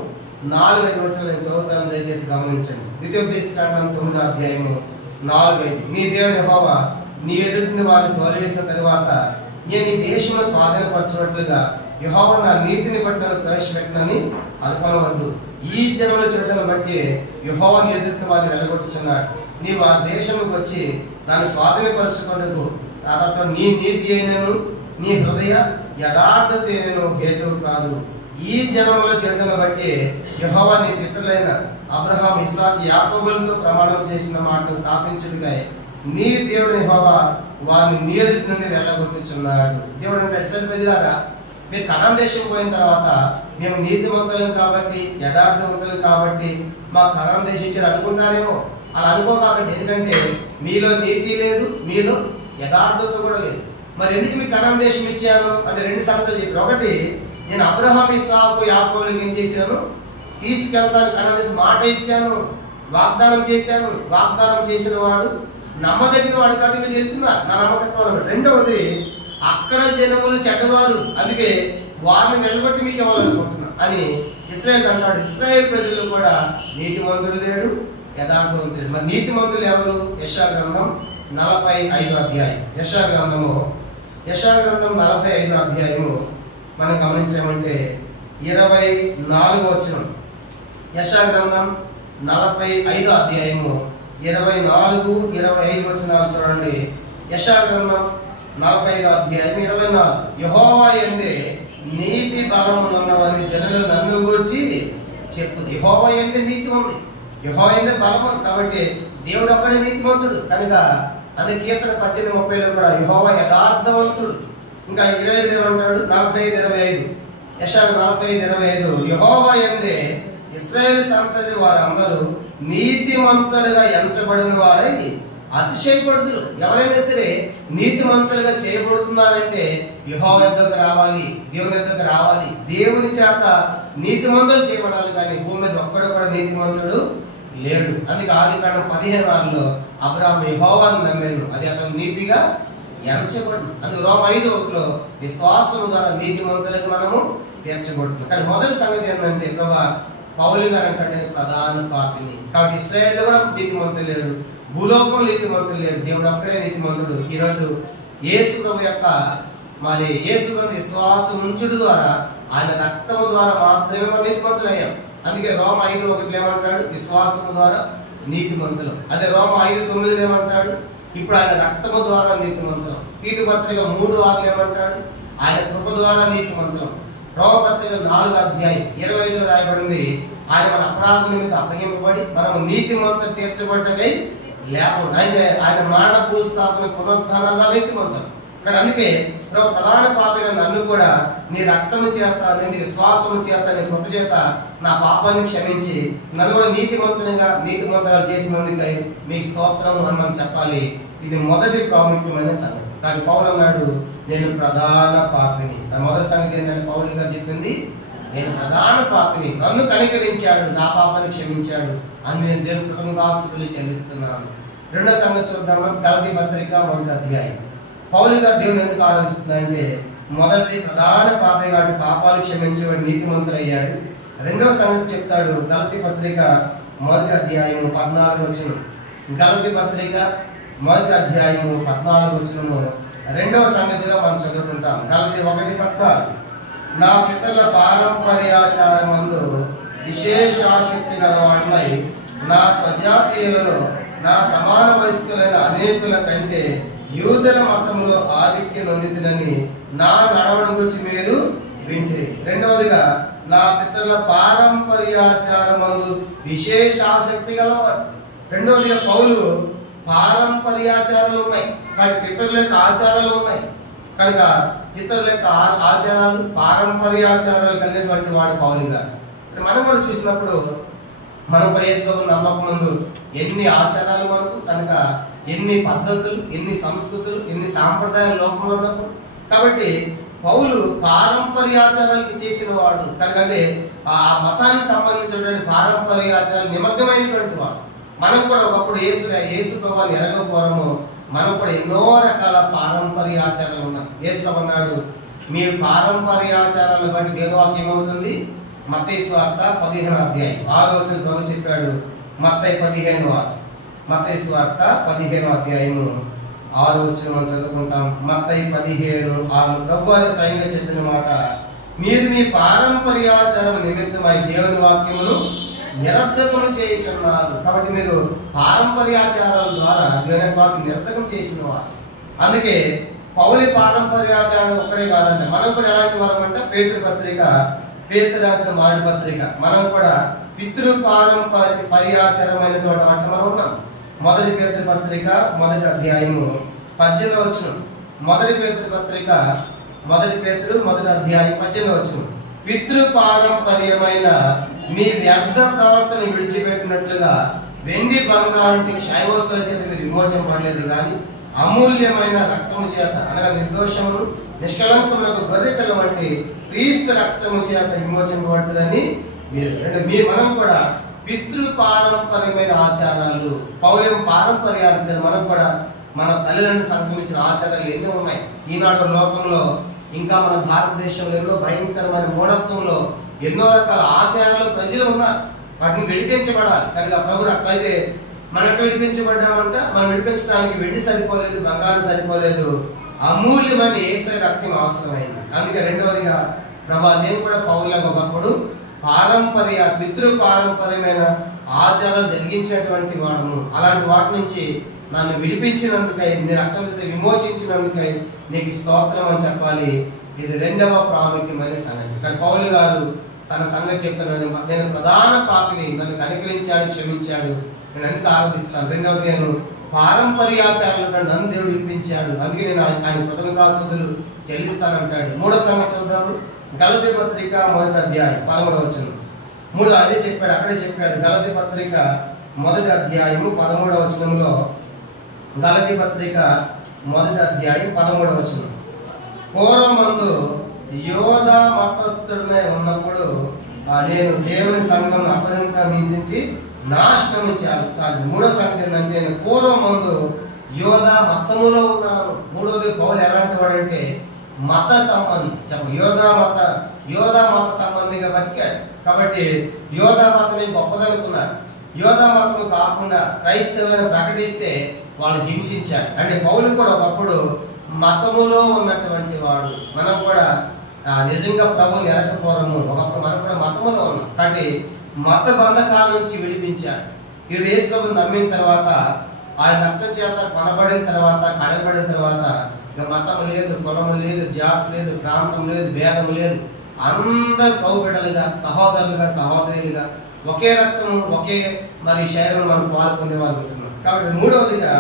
4-5 వచనాలు నేను చదువుతాను, దయచేసి గమనించండి. ద్వితీయోపదేశకాండం 9వ అధ్యాయము 4-5. నీ దేవుడు యెహోవా నీ ఎదుటిని వారిని తోలివేసిన తరువాత నేను ఈ దేశంలో స్వాధీనపరచినట్లుగా యెహోవా నా నీతిని బట్టి నన్ను ప్రవేశపెట్టనని అనుకోవద్దు. ఈ జనముల చెడ్డను బట్టి యెహోవా నీ ఎదుటిని వారిని వెళ్ళగొట్టుచున్నాడు. నీవు ఆ దేశంలోకి వచ్చి దాన్ని స్వాధీనపరచుకున్నకు నీ నీతి అయినను నీ హృదయ యథార్థత అయినను హేతువు కాదు. ఈ జనముల చెడ్డను బట్టి యెహోవా నీ పితరులైన అబ్రహాం, ఇస్సాకు, యాకోబులతో ప్రమాణం చేసిన మాటను స్థాపించుటకై నీ దేవుడు యెహోవా వారిని నీ ఎదుటి నుండి వెళ్ళగొట్టుచున్నాడు. దేవుడు అంటే ప్రజలారా, మీరు కనాన్ దేశం పోయిన తర్వాత మేము నీతిమంతులం కాబట్టి, యథార్థవంతులం కాబట్టి మా కనాన్ దేశం ఇచ్చారు అనుకున్నారేమో. అలా అనుకోకండి, ఎందుకంటే మీలో నీతి లేదు, మీలో యథార్థత కూడా లేదు. మరి ఎందుకు మీకు కనాన్ దేశం ఇచ్చాను అంటే 2 సంగతులు చెప్పారు. ఒకటి, నేను అబ్రహాం, ఇస్సాకు, యాకోబులకు ఏం చేశాను, తీసుకెళ్తాను కనాన్ దేశం మాట ఇచ్చాను, వాగ్దానం చేశాను. వాగ్దానం చేసిన వాడు నమ్మదగిన వాడు కాదు, మీరు వెళ్తున్నారు నా నమ్మకత్వం. రెండవది, అక్కడ జనములు చెడ్డవారు, అందుకే వారిని నిలబెట్టి మీకు ఇవ్వాలనుకుంటున్నా అని ఇశ్రాయేలు అంటాడు. ఇశ్రాయేలు ప్రజల్లో కూడా నీతిమంతుడు లేడు, యథార్థవంతుడు. మరి నీతిమంతులు ఎవరు? యెషయా గ్రంథం 45వ అధ్యాయం. యెషయా గ్రంథం 45వ అధ్యాయము మనం గమనించామంటే 24వ వచనం. యెషయా గ్రంథం 45 అధ్యాయము 24, 25 వచనాలు చూడండి. యెషయా గ్రంథం 45 అధ్యాయం 24. యెహోవా యందే నీతి బలములున్నవని జనులు నన్ను గూర్చి చెప్పు. యెహోవా యందే నీతి ఉంది, యెహోవా యందే బలం ఉంది. కాబట్టి దేవుడు ఒక్కడే నీతిమంతుడు కనుక అదే కీర్తన 18:30లో కూడా యెహోవా యథార్థవంతుడు. ఇంకా 25 ఏమంటాడు? 45:25 యెషయా 45:25 యెహోవా యందే ఇశ్రాయేలు సంతతి వారందరూ నీతిమంతులుగా ఎంచబడిన వారై అతిశయపడుదురు. ఎవరైనా సరే నీతిమంతులుగా చేయబడుతున్నారంటే యెహోవా యొద్దకు రావాలి, దేవుని యొద్దకు రావాలి, దేవుని చేత నీతిమంతులు చేయబడాలి. కానీ భూమి మీద ఒక్కడు కూడా నీతిమంతుడు లేడు. అందుకే ఆదికాండం 15:6లో అబ్రాహాము యెహోవాను నమ్మాను, అది అతను నీతిగా ఎంచబడు. అందుకు రోమ 5:1లో విశ్వాసం ద్వారా నీతిమంతులకు మనము తీర్చబడుతున్నాం. కానీ మొదటి సంగతి ఏంటంటే ప్రభా పౌలు గారు అంటే ప్రధాన పాపిని. కాబట్టి ఇశ్రాయేలు కూడా నీతిమంతులు లేడు, భూలోకం నీతిమంతులు లేడు, దేవుడు ఒక్కడే నీతిమంతుడు. ఈరోజు యేసు ప్రభు యొక్క యేసు ప్రభు విశ్వాసం ఉంచుడు ద్వారా ఆయన రక్తము ద్వారా మాత్రమే మనం నీతిమంతులు అయ్యాం. అందుకే రోమ 5:1 ఏమంటాడు? విశ్వాసము ద్వారా నీతిమంతులు. అదే రోమ 5:9 ఏమంటాడు? ఇప్పుడు ఆయన రక్తము ద్వారా నీతిమంతులం. తీతు పత్రిక 3:6 ఏమంటాడు? ఆయన కృప ద్వారా నీతిమంతులం. రోమ పత్రిక 4 అధ్యాయం 25లో రాయబడింది, ఆయన మన అపరాధుల మీద అప్పగింపబడి మనం నీతిమంతులు తీర్చబడ్డకై లేకుండా ఆయన మరణ భూస్థాపన పునరుద్ధానంగా నీతిమంతులు. కానీ అందుకే ప్రధాన పాపిన నన్ను కూడా నీ రక్తము చేత, నీ విశ్వాసము చేత, నీ కృప చేత నా పాపాన్ని క్షమించి నన్ను కూడా నీతిమంతులు చేసినందుకై మీ స్తోత్రం అని మనం చెప్పాలి. ఇది మొదటి ప్రాముఖ్యమైన సంగతి. కానీ పౌలు అన్నాడు నేను ప్రధాన పాపిని. మొదటి సంగతి ఏంటంటే పౌలు గారు చెప్పింది నేను ప్రధాన పాపిని, నన్ను కనికరించాడు, నా పాపాన్ని క్షమించాడు అని నేను దేవుని కృతజ్ఞతాస్తుతులు చెల్లిస్తున్నాను. రెండో సంగతి చూద్దాం. గలతీ పత్రిక 1వ అధ్యాయం. పౌలు గారు దేవుని ఎందుకు ఆరాధిస్తుందంటే మొదటిది ప్రధాన పాపే కాబట్టి పాపాలు క్షమించేవాడు నీతిమంతుడయ్యాడు. రెండో సంగతి చెప్తాడు గలతీ పత్రిక 1వ అధ్యాయం 14వ వచనం. గలతీ పత్రిక 1వ అధ్యాయం 14వ వచనము రెండవ సంగతిగా మనం చదువుకుంటాం. గలతీ 1:14 నా పితరుల పారంపర్యాచారమందు విశేషాసక్తి గలవాడినై నా స్వజాతీయులలో నా సమాన వయస్కులైన అనేకుల కంటే యూదుల మతంలో ఆధిక్యం నొందితునని నా నడవడం గురించి మీరు వింటే. రెండవదిగా నా పితరుల పారంపర్యాచారమందు విశేషాసక్తి గలవాడు. రెండవదిగా పౌలు పారంపర్యాచారాలు ఉన్నాయి, కానీ పితరుల యొక్క ఆచారాలు ఉన్నాయి. కనుక పితరుల యొక్క ఆచారాలు పారంపర్యాచారాలు కలిగినటువంటి వాడు పౌలు గారు. మనం కూడా చూసినప్పుడు మనం కూడా యేసుప్రభువుని నమ్మక ముందు ఎన్ని ఆచారాలు మనకు, కనుక ఎన్ని పద్ధతులు, ఎన్ని సంస్కృతులు, ఎన్ని సాంప్రదాయాలు లోకంలో ఉన్నప్పుడు. కాబట్టి పౌలు పారంపర్యాచారాలకి చేసిన వాడు కనుకంటే ఆ మతానికి సంబంధించినటువంటి పారంపర్యాచారాలు నిమగ్నమైనటువంటి వాడు. మనం కూడా ఒకప్పుడు యేసు ప్రభువుని ఎరగకపోవడము మనం కూడా ఎన్నో రకాల పారంపర్యాచారాలు ఉన్నాయి. యేసు ప్రభు అన్నాడు మీ పారంపర్యాచారాలను బట్టి దేవుని వాక్యం ఏమవుతుంది? మత్తయి సువార్త 15వ అధ్యాయం 6వ వచనం ప్రభు చెప్పాడు. మత్తయి 15వ అధ్యాయము 6వ వచనం చదువుకుంటాం. మత్తయి 15:6 ప్రభు వారు స్వయంగా చెప్పిన మాట, మీరు మీ పారంపర్యాచారం నిమిత్తమై దేవుని వాక్యమును నిరర్ధకం చేయుచున్నారు. కాబట్టి మీరు పారంపర్యాచారాల ద్వారా దేవుని వాక్యం నిరర్ధకం చేసిన వారు. అందుకే పౌలి పారంపర్యాచారం ఒక్కడే కాదంటే మనం కూడా ఎలాంటి వారం అంటే పేతురు రాసిన మొదటి పత్రిక మనం కూడా పితృ పారంపర్యాచారమైనటువంటి అంటే మనం ఉన్నాం. మొదటి పేతురు పత్రిక 1వ అధ్యాయము 18వ వచనం. మొదటి పేతురు పత్రిక 1వ అధ్యాయం 18వ వచనం. పితృ పారంపర్యమైన మీ వ్యర్థ ప్రవర్తన విడిచిపెట్టినట్లుగా వెండి బంగారం క్షయవస్తుల చేత మీరు విమోచనపడలేదు, కానీ అమూల్యమైన రక్తము చేత అనగా నిర్దోషమును నిష్కలంకములకు గొర్రె పిల్ల వంటి క్రీస్తు రక్తము చేత విమోచనపడుతుందని మీరు మనం కూడా పితృ పారంపర్యమైన ఆచారాలు పౌర్యం పారంపర్యాచారాలు మనం కూడా మన తల్లిదండ్రులు సంక్రమించిన ఆచారాలు ఎన్నో ఉన్నాయి. ఈనాడు లోకంలో ఇంకా మన భారతదేశంలో ఎన్నో భయంకరమైన మూఢత్వంలో ఎన్నో రకాల ఆచారాలు ప్రజలు ఉన్నారు. వాటిని విడిపించబడాలి. కనుక ప్రభు రక్తం అయితే మనం విడిపించబడ్డామంట. మనం విడిపించడానికి వెండి సరిపోలేదు, బంగారం సరిపోలేదు, అమూల్యమైన యేసయ్య రక్తం అవసరమైంది. అందుకే రెండవదిగా ప్రభా నేను కూడా పౌరులకు ఒకప్పుడు పితృ పారంపర్యమైన ఆచారాలు జరిగించేటువంటి వాడును. అలాంటి వాటి నుంచి నన్ను విడిపించినందుకై, నీ రక్తంతో విమోచించినందుకై నీకు స్తోత్రం అని చెప్పాలి. ఇది రెండవ ప్రాముఖ్యమైన సంగతి. కానీ పౌలు గారు తన సంగతి చెప్తున్నాను, నేను ప్రధాన పాపిని, నన్ను కనికరించాడు, క్షమించాడు, నేను ఎందుకు ఆరాధిస్తాను. రెండవది, నేను పారంపర్యాచారాలు నన్ను దేవుడు విడిపించాడు, అందుకే నేను ఆయన కృతజ్ఞతాస్తుతులు చెల్లిస్తానంటాడు. మూడవ సంగతి చూద్దాము. గలతీ పత్రిక 1వ అధ్యాయం 13వ వచనం. అదే చెప్పాడు, అక్కడే చెప్పాడు. గలతీ పత్రిక 1వ అధ్యాయము 13వ వచనంలో, గలతీ పత్రిక 1వ అధ్యాయం 13వ వచనం. పూర్వమందు యోధ మతస్థుడనే ఉన్నప్పుడు నేను దేవుని సంఘం అపరంగా మించి నాశనం చాలు. మూడవ సంగతి ఏంటంటే, నేను పూర్వమందు యోధ మతములో ఉన్నాను. మూడవది, పౌలు ఎలాంటి వాడంటే మత సంబంధి. యోధ మత సంబంధిగా బతికాడు. కాబట్టి యోధ మతమే గొప్పదనుకున్నాడు. యోధ మతము కాకుండా క్రైస్తవులను ప్రకటిస్తే వాళ్ళు హింసించారు. అంటే పౌలు కూడా ఒకప్పుడు మతములో ఉన్నటువంటి వాడు. మనం కూడా నిజంగా ప్రభుని ఎరకపోవడము, ఒకప్పుడు మనం కూడా మతములో ఉన్నాం. కాబట్టి మత బంధకాల నుంచి విడిపించాడు. ఈ యేసుని నమ్మిన తర్వాత, ఆయన రక్తం చేత కొనబడిన తర్వాత, కడగబడిన తర్వాత ఇక మతం లేదు, కులము లేదు, జాతి లేదు, ప్రాంతం లేదు, భేదం లేదు. అందరు ప్రభు బిడ్డలుగా, సహోదరులుగా, సహోదరులుగా, ఒకే రక్తము, ఒకే శరీరం మనం పాల్పొందే వాళ్ళు ఉంటున్నాం. కాబట్టి మూడవదిగా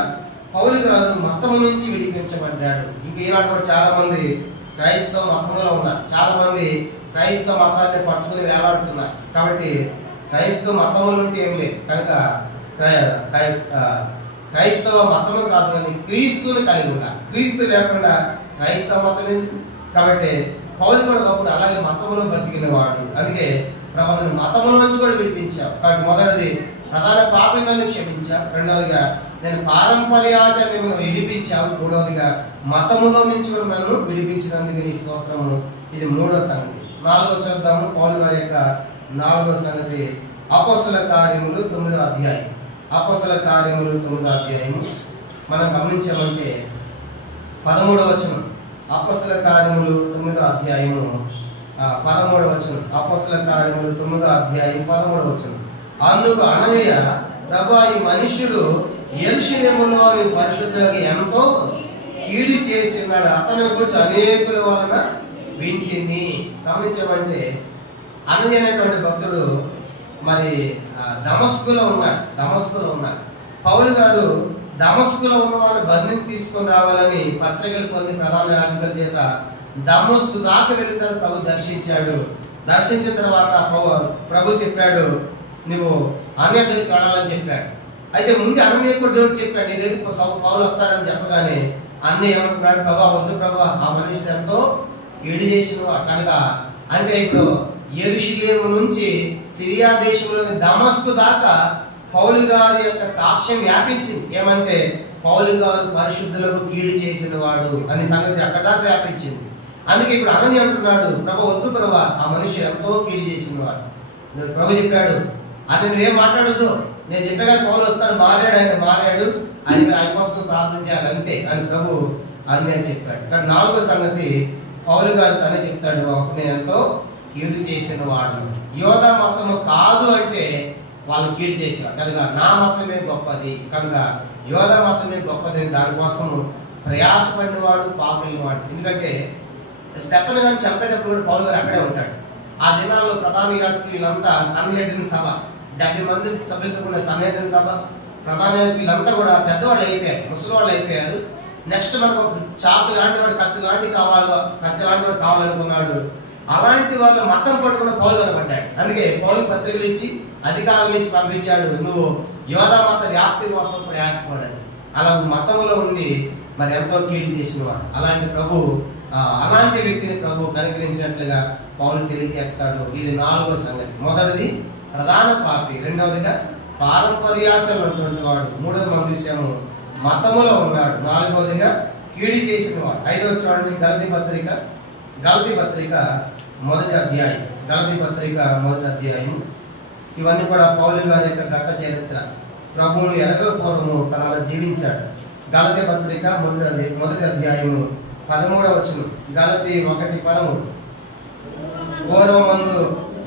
పౌలు గారు మతము నుంచి విడిపించబడ్డాడు. ఇంక ఈనాడు కూడా చాలా మంది క్రైస్తవ మతంలో ఉన్నారు. చాలా మంది క్రైస్తవ మతాన్ని పట్టుకుని వేలాడుతున్నారు. కాబట్టి క్రైస్తవ మతములు ఉంటే ఏం లేదు. కనుక క్రైస్తవ మతము కాదు, కానీ క్రీస్తుని కలిగి ఉండాలి. క్రీస్తు లేకుండా క్రైస్తవ మతం ఎందుకు? కాబట్టి పౌలు కూడా ఒకప్పుడు అలాగే మతములో బతికిన వాడు. అందుకే ప్రభుని మతముల నుంచి కూడా విడిపించావు. కాబట్టి మొదటిది, ప్రధాన పాపిని క్షమించావు. రెండవదిగా, నేను పారంపర్యాచార్యం విడిపించావు. మూడవదిగా, మతములో నుంచి కూడా నన్ను విడిపించినందుకు నీ స్తోత్రము. ఇది మూడవ సంగతి. నాలుగవ చూద్దాము. పౌలు గారి యొక్క నాలుగవ సంగతి, అపోస్తల కార్యములు 9వ అధ్యాయం. అపోస్తల కార్యములు 9వ అధ్యాయము మనం గమనించామంటే 13వ వచనం. అపోస్తల కార్యములు 9వ అధ్యాయము 13వ వచనం. అపోస్తల కార్యములు 9వ అధ్యాయం 13వ వచనం. అందుకు అననీయ, ప్రభువా, ఈ మనుష్యుడు యెరూషలేములోని పరిశుద్ధులకు ఎంతో కీడు చేసినాడు, అతని గురించి అనేకుల వలన వింటిని. గమనించమంటే అననీయ అనేటువంటి భక్తుడు దమస్కులో ఉన్నాడు. పౌలు గారు దమస్కులో ఉన్న వాళ్ళని బంధిని తీసుకొని రావాలని పత్రికలు పొంది ప్రధాన యాజకుల చేత దమస్కు దాకా వెళ్ళిన తర్వాత ప్రభు దర్శించాడు. దర్శించిన తర్వాత ప్రభు చెప్పాడు, నువ్వు అన్య దగ్గరికి వెళ్ళాలని చెప్పాడు. అయితే ముందు అన్నయ్య కూడా దేవుడు చెప్పాడు, నీ దగ్గర పౌలు వస్తాడని చెప్పగానే అన్నయ్య ఏమంటున్నాడు, ప్రభా వద్దు ప్రభా, ఆ మనిషిని ఎంతో ఏడు చేసిన కనుక. అంటే ఇప్పుడు యెరూషలేము నుంచి సిరియా దేశంలోని దమస్కు దాకా పౌలు గారి యొక్క సాక్ష్యం వ్యాపించింది. ఏమంటే పౌలు గారు పరిశుద్ధులకు కీడు చేసిన వాడు అనే సంగతి అక్కడ దాకా వ్యాపించింది. అందుకే ఇప్పుడు అననీయ అంటున్నాడు, ప్రభు వద్దు ప్రభా, ఆ మనిషి ఎంతో కీడు చేసిన వాడు. ప్రభు చెప్పాడు, అని నువ్వేం మాట్లాడద్దు, నేను చెప్పే కదా పౌలు వస్తాను, మారాడు ఆయన కోసం ప్రార్థన చేయాలి అంతే అని ప్రభు అన్నయ్య చెప్పాడు. కానీ నాలుగో సంగతి పౌలు గారు తనే చెప్తాడు, నేను ఎంతో కీడు చేసిన వాడు. యోధ మతము కాదు అంటే వాళ్ళు కీడు చేసేవాడు కనుక నా మతమే గొప్పది, కనుక యోధ మతమే గొప్పది. దానికోసం ప్రయాసపడిన వాడు పాపలిన వాడు. ఎందుకంటే స్టెఫెను గారిని చంపేటప్పుడు కూడా పౌలు గారు అక్కడే ఉంటాడు. ఆ దినాల్లో ప్రధాన యాజకులు వీళ్ళంతా సన్హెడ్రిన్ సభ, 70 మంది సభ్యులతో కూడా సన్హెడ్రిన్ సభ, ప్రధాన యాజకులు వీళ్ళంతా కూడా పెద్దవాళ్ళు అయిపోయారు, ముసలి వాళ్ళు అయిపోయారు. నెక్స్ట్ మనకు ఒక చాకు లాంటి వాడు, కత్తి లాంటి వాడు కావాలనుకున్నాడు. అలాంటి వాళ్ళు మతం పట్టుకున్న పౌలు కనబడ్డాడు. అందుకే పౌలు పత్రికలు ఇచ్చి అధికారుల నుంచి పంపించాడు, నువ్వు యోధ మత వ్యాప్తి కోసం ప్రయాసపడాలి. అలా మతంలో ఉండి ఎంతో కీడు చేసిన వాడు. అలాంటి వ్యక్తిని ప్రభు కనికరించినట్లుగా పౌలు తెలియజేస్తాడు. ఇది నాలుగో సంగతి. మొదటిది ప్రధాన పాపి, రెండవదిగా పారంపర్యాచరణ ఉన్నటువంటి వాడు, మూడవది మనం చూసాము మతములో ఉన్నాడు, నాలుగవదిగా కీడు చేసిన వాడు. ఐదవ చూడండి, గలతీ పత్రిక మొదటి అధ్యాయం. ఇవన్నీ కూడా పౌలు గారి యొక్క గత చరిత్ర. ప్రభువును ఎరగపూర్వము తన జీవించాడు. గలతీ పత్రిక మొదటి అధ్యాయము 13వ వచనం. గలతీ 1:13. పూర్వమందు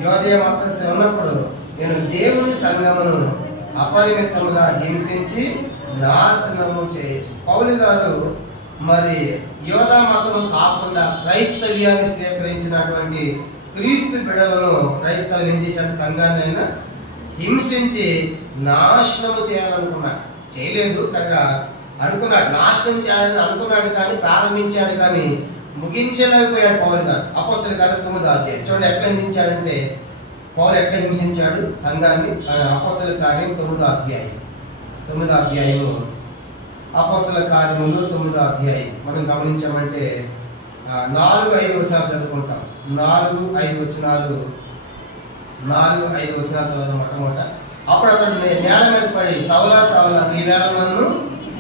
యోధేయ మతస్థ ఉన్నప్పుడు నేను దేవుని సంఘమును అపరిమితముగా హింసించి నాశనము చేయొచ్చు. పౌలు గారు మరి యోధా మతము కాకుండా క్రైస్తవ్యాన్ని స్వీకరించినటువంటి క్రీస్తు బిడ్డలను క్రైస్తవులు ఏం చేశాడు? సంఘాన్ని అయినా హింసించి నాశనము చేయాలనుకున్నాడు. చేయలేదు కనుక అనుకున్నాడు, నాశనం చేయాలని అనుకున్నాడు, కానీ ప్రారంభించాడు, కానీ ముగించలేకపోయాడు పౌలు గారు. అపోస్తలుల కార్యం 9వ అధ్యాయం చూడండి ఎట్లా హింసించాడంటే, పౌలు ఎట్లా హింసించాడు సంఘాన్ని. అపోస్తలుల కార్యం 9వ అధ్యాయము అపోస్తలుల కార్యములు 9వ అధ్యాయం మనం గమనించామంటే 4-5 వచనాలు చదువుకుంటాం. 4-5 వచనాలు చదువుదాం. మొట్టమొదట అప్పుడు అతడు నేల మీద పడి, సౌలా సౌలా నీవేళ నన్ను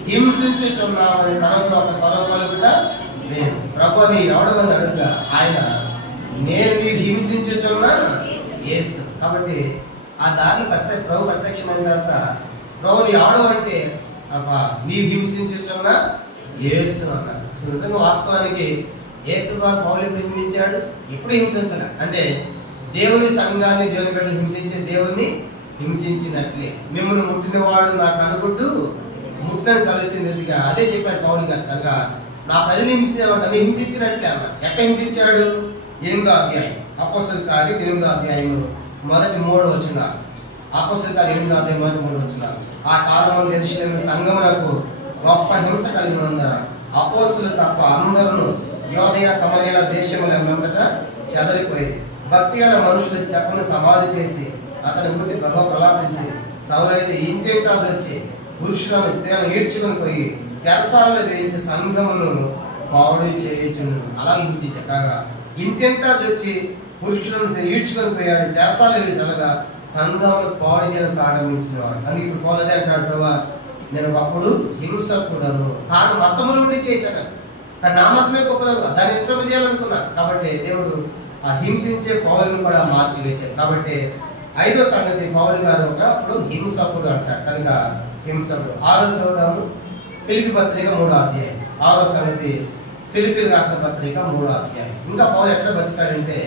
హింసించుచున్నావని తనతో ఒక స్వరం పలుకుట నేను. ప్రభు నీ ఎవడమని అడుగుగా ఆయన, నేను నీవు హింసించుచున్నా యేసు. కాబట్టి ఆ దారిని ప్రభు ప్రత్యక్షమైన తర్వాత, ప్రభు నీ ఎవడమంటే నీవు హింసించుచున్నా యేసు అన్నాడు. నిజంగా వాస్తవానికి యేసు గారు పౌలు ఎప్పుడు హింసించాడు? ఎప్పుడు హింసించలే. అంటే దేవుని సంఘాన్ని, దేవుని బిడ్డలు హింసించే దేవుణ్ణి హింసించినట్లే. మిమ్మల్ని ముట్టినవాడు నాకు అనుకుంటూ ముట్టని సలిచినదిగా అదే చెప్పాడు పౌలు గారు. కనుక నా ప్రజలు హింసించేవాడు నన్ను హింసించినట్లే అన్నాడు. ఎట్లా హింసించాడు? 8వ అధ్యాయం అపోస్తలుల కార్యం 8వ అధ్యాయం మొదటి 3 వచనాలు. అపోస్తలుల కార్యం 8వ అధ్యాయం మొదటి 3 వచనాలు. ఆ కాలంలో యెరూషలేము సంఘమునకు గొప్ప హింస కలిగినందున అపోస్తలులు తప్ప అందరూ యోదయ సమరయ దేశములంతటా చెదరిపోయి భక్తిగల మనుషులు స్తెఫను సమాధి చేసి అతని గురించి బహు ప్రలాపించి, సౌలైతే ఇంటింటా వచ్చి పురుషులను స్త్రీలను ఈడ్చుకొని పోయి చెరసాలలో వేయించి సంఘమును పాడు చేయుచును. అలా హింసించగా ఇంటింటా వచ్చి పురుషులను ఈడ్చుకొని పోయాడు, చెరసాలలో వేసాలుగా సంఘమును పాడు చేయడం ప్రారంభించినవాడు. అందుకే ఇప్పుడు పోలదే అంటాడు, ప్రభా నేను ఒకప్పుడు హింసకుడను కాను మతముల నుండి చేశాను, కానీ నా మతమే గొప్పదను, దాన్ని ఇష్టం చేయాలనుకున్నాను. కాబట్టి దేవుడు ఆ హింసించే పౌలును కూడా మార్చివేశాడు. కాబట్టి 5వ సంగతి, పౌలు గారు అప్పుడు హింసకుడు అంటాడు. కనుక హింసకుడు. 6వ చదువుదాము. ఫిలిప్పీ పత్రిక 3వ అధ్యాయం. 6వ సంగతి ఫిలిప్పీలు రాసిన పత్రిక 3వ అధ్యాయం. ఇంకా పౌలు ఎట్లా బతికాడంటే,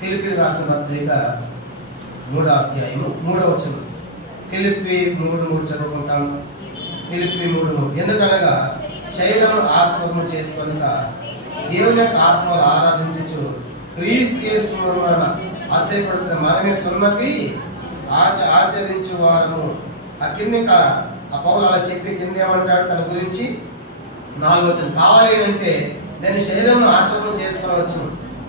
ఫిలిప్పీలు రాసిన పత్రిక 3వ అధ్యాయము 3వ వచనం. ఫిలిప్పీ 3:3 చదువుకుంటాం. ఫిలిప్పీ 3:3 ఎందుకనగా శైలమును ఆస్పదము చేసుకొనక దేవుని యొక్క ఆత్మలు ఆరాధించు క్రీస్తు యేసునందున ఆశ్చర్యపడిన మనమే సున్నతి ఆచరించు వారము. ఆ కింద ఇంకా ఆ పౌలు అలా చెప్పి కింద ఏమంటాడు తన గురించి? 4వ వచనం. కావాలి అంటే నేను శరీరంను ఆశ్రమం చేసుకోవచ్చు,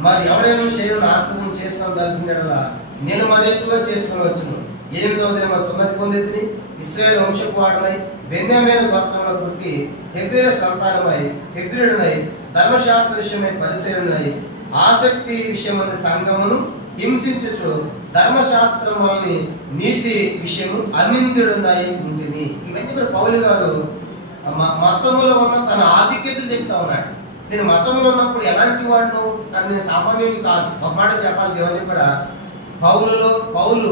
మరి ఎవడైనా శరీరం ఆశ్రమం చేసుకొని దర్శనలా నేను మరి ఎక్కువగా చేసుకోవచ్చును. 8వ దినమున సున్నతి పొందితిని, ఇశ్రాయేలు వంశపు వాడనై బెన్యామీను గోత్రంలో పుట్టి హెబ్రీల సంతానమై హెబ్రీయుడనై ధర్మశాస్త్ర విషయమై పరిశీలనై ఆసక్తి విషయమని సంఘమును హింసించుచు ధర్మశాస్త్రం వల్ని నీతి విషయము అనింద్యుడనై ఉంటిని. ఇవన్నీ కూడా పౌలు గారు మతములో ఉన్న తన ఆధిక్యతలు చెప్తా ఉన్నాడు. నేను మతంలో ఉన్నప్పుడు ఎలాంటి వాడును, కానీ నేను సామాన్యుడిని కాదు. ఒక మాట చెప్పాలి, ఎవరిని కూడా పౌలు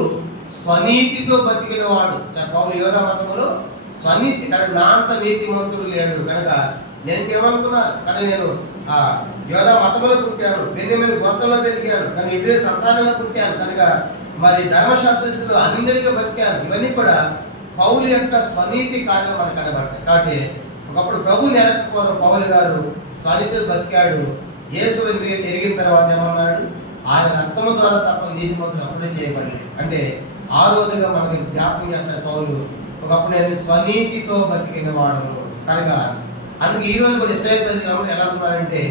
స్వనీతితో బతికిన వాడు. పౌలు యోధా మతంలో స్వనీతి, కానీ నా అంత నీతిమంతుడు లేడు. కనుక నేను ఏమనుకున్నా, కానీ నేను యోధా మతంలో పుట్టాను, బెన్యామీను గోత్రంలో పెరిగాను, కానీ ఇబ్రాయిం సంతానంగా పుట్టాను, కనుక మరి ధర్మశాస్త్రంలో అనిందడిగా బతికాను. ఇవన్నీ కూడా పౌలు యొక్క స్వనీతి కార్యం మనకు కనబడతాయి. కాబట్టి ఒకప్పుడు ప్రభుని ఎరకపోవడం పౌలు గారు స్వనీతితో బతికాడు. యేసుని ఎరిగిన తర్వాత ఏమన్నాడు? ఆయన రక్తము ద్వారా తప్ప నీతిమంతులు అప్పుడే చేయబడలేదు. అంటే ఆ రోజుగా మనకి జ్ఞాపకం చేస్తారు పౌలు, ఒకప్పుడు నేను స్వనీతితో బతికిన వాడు. కనుక అందుకే ఈ రోజు కూడా ఇశ్రాయేలు ప్రజలు ఎలా ఉన్నారంటే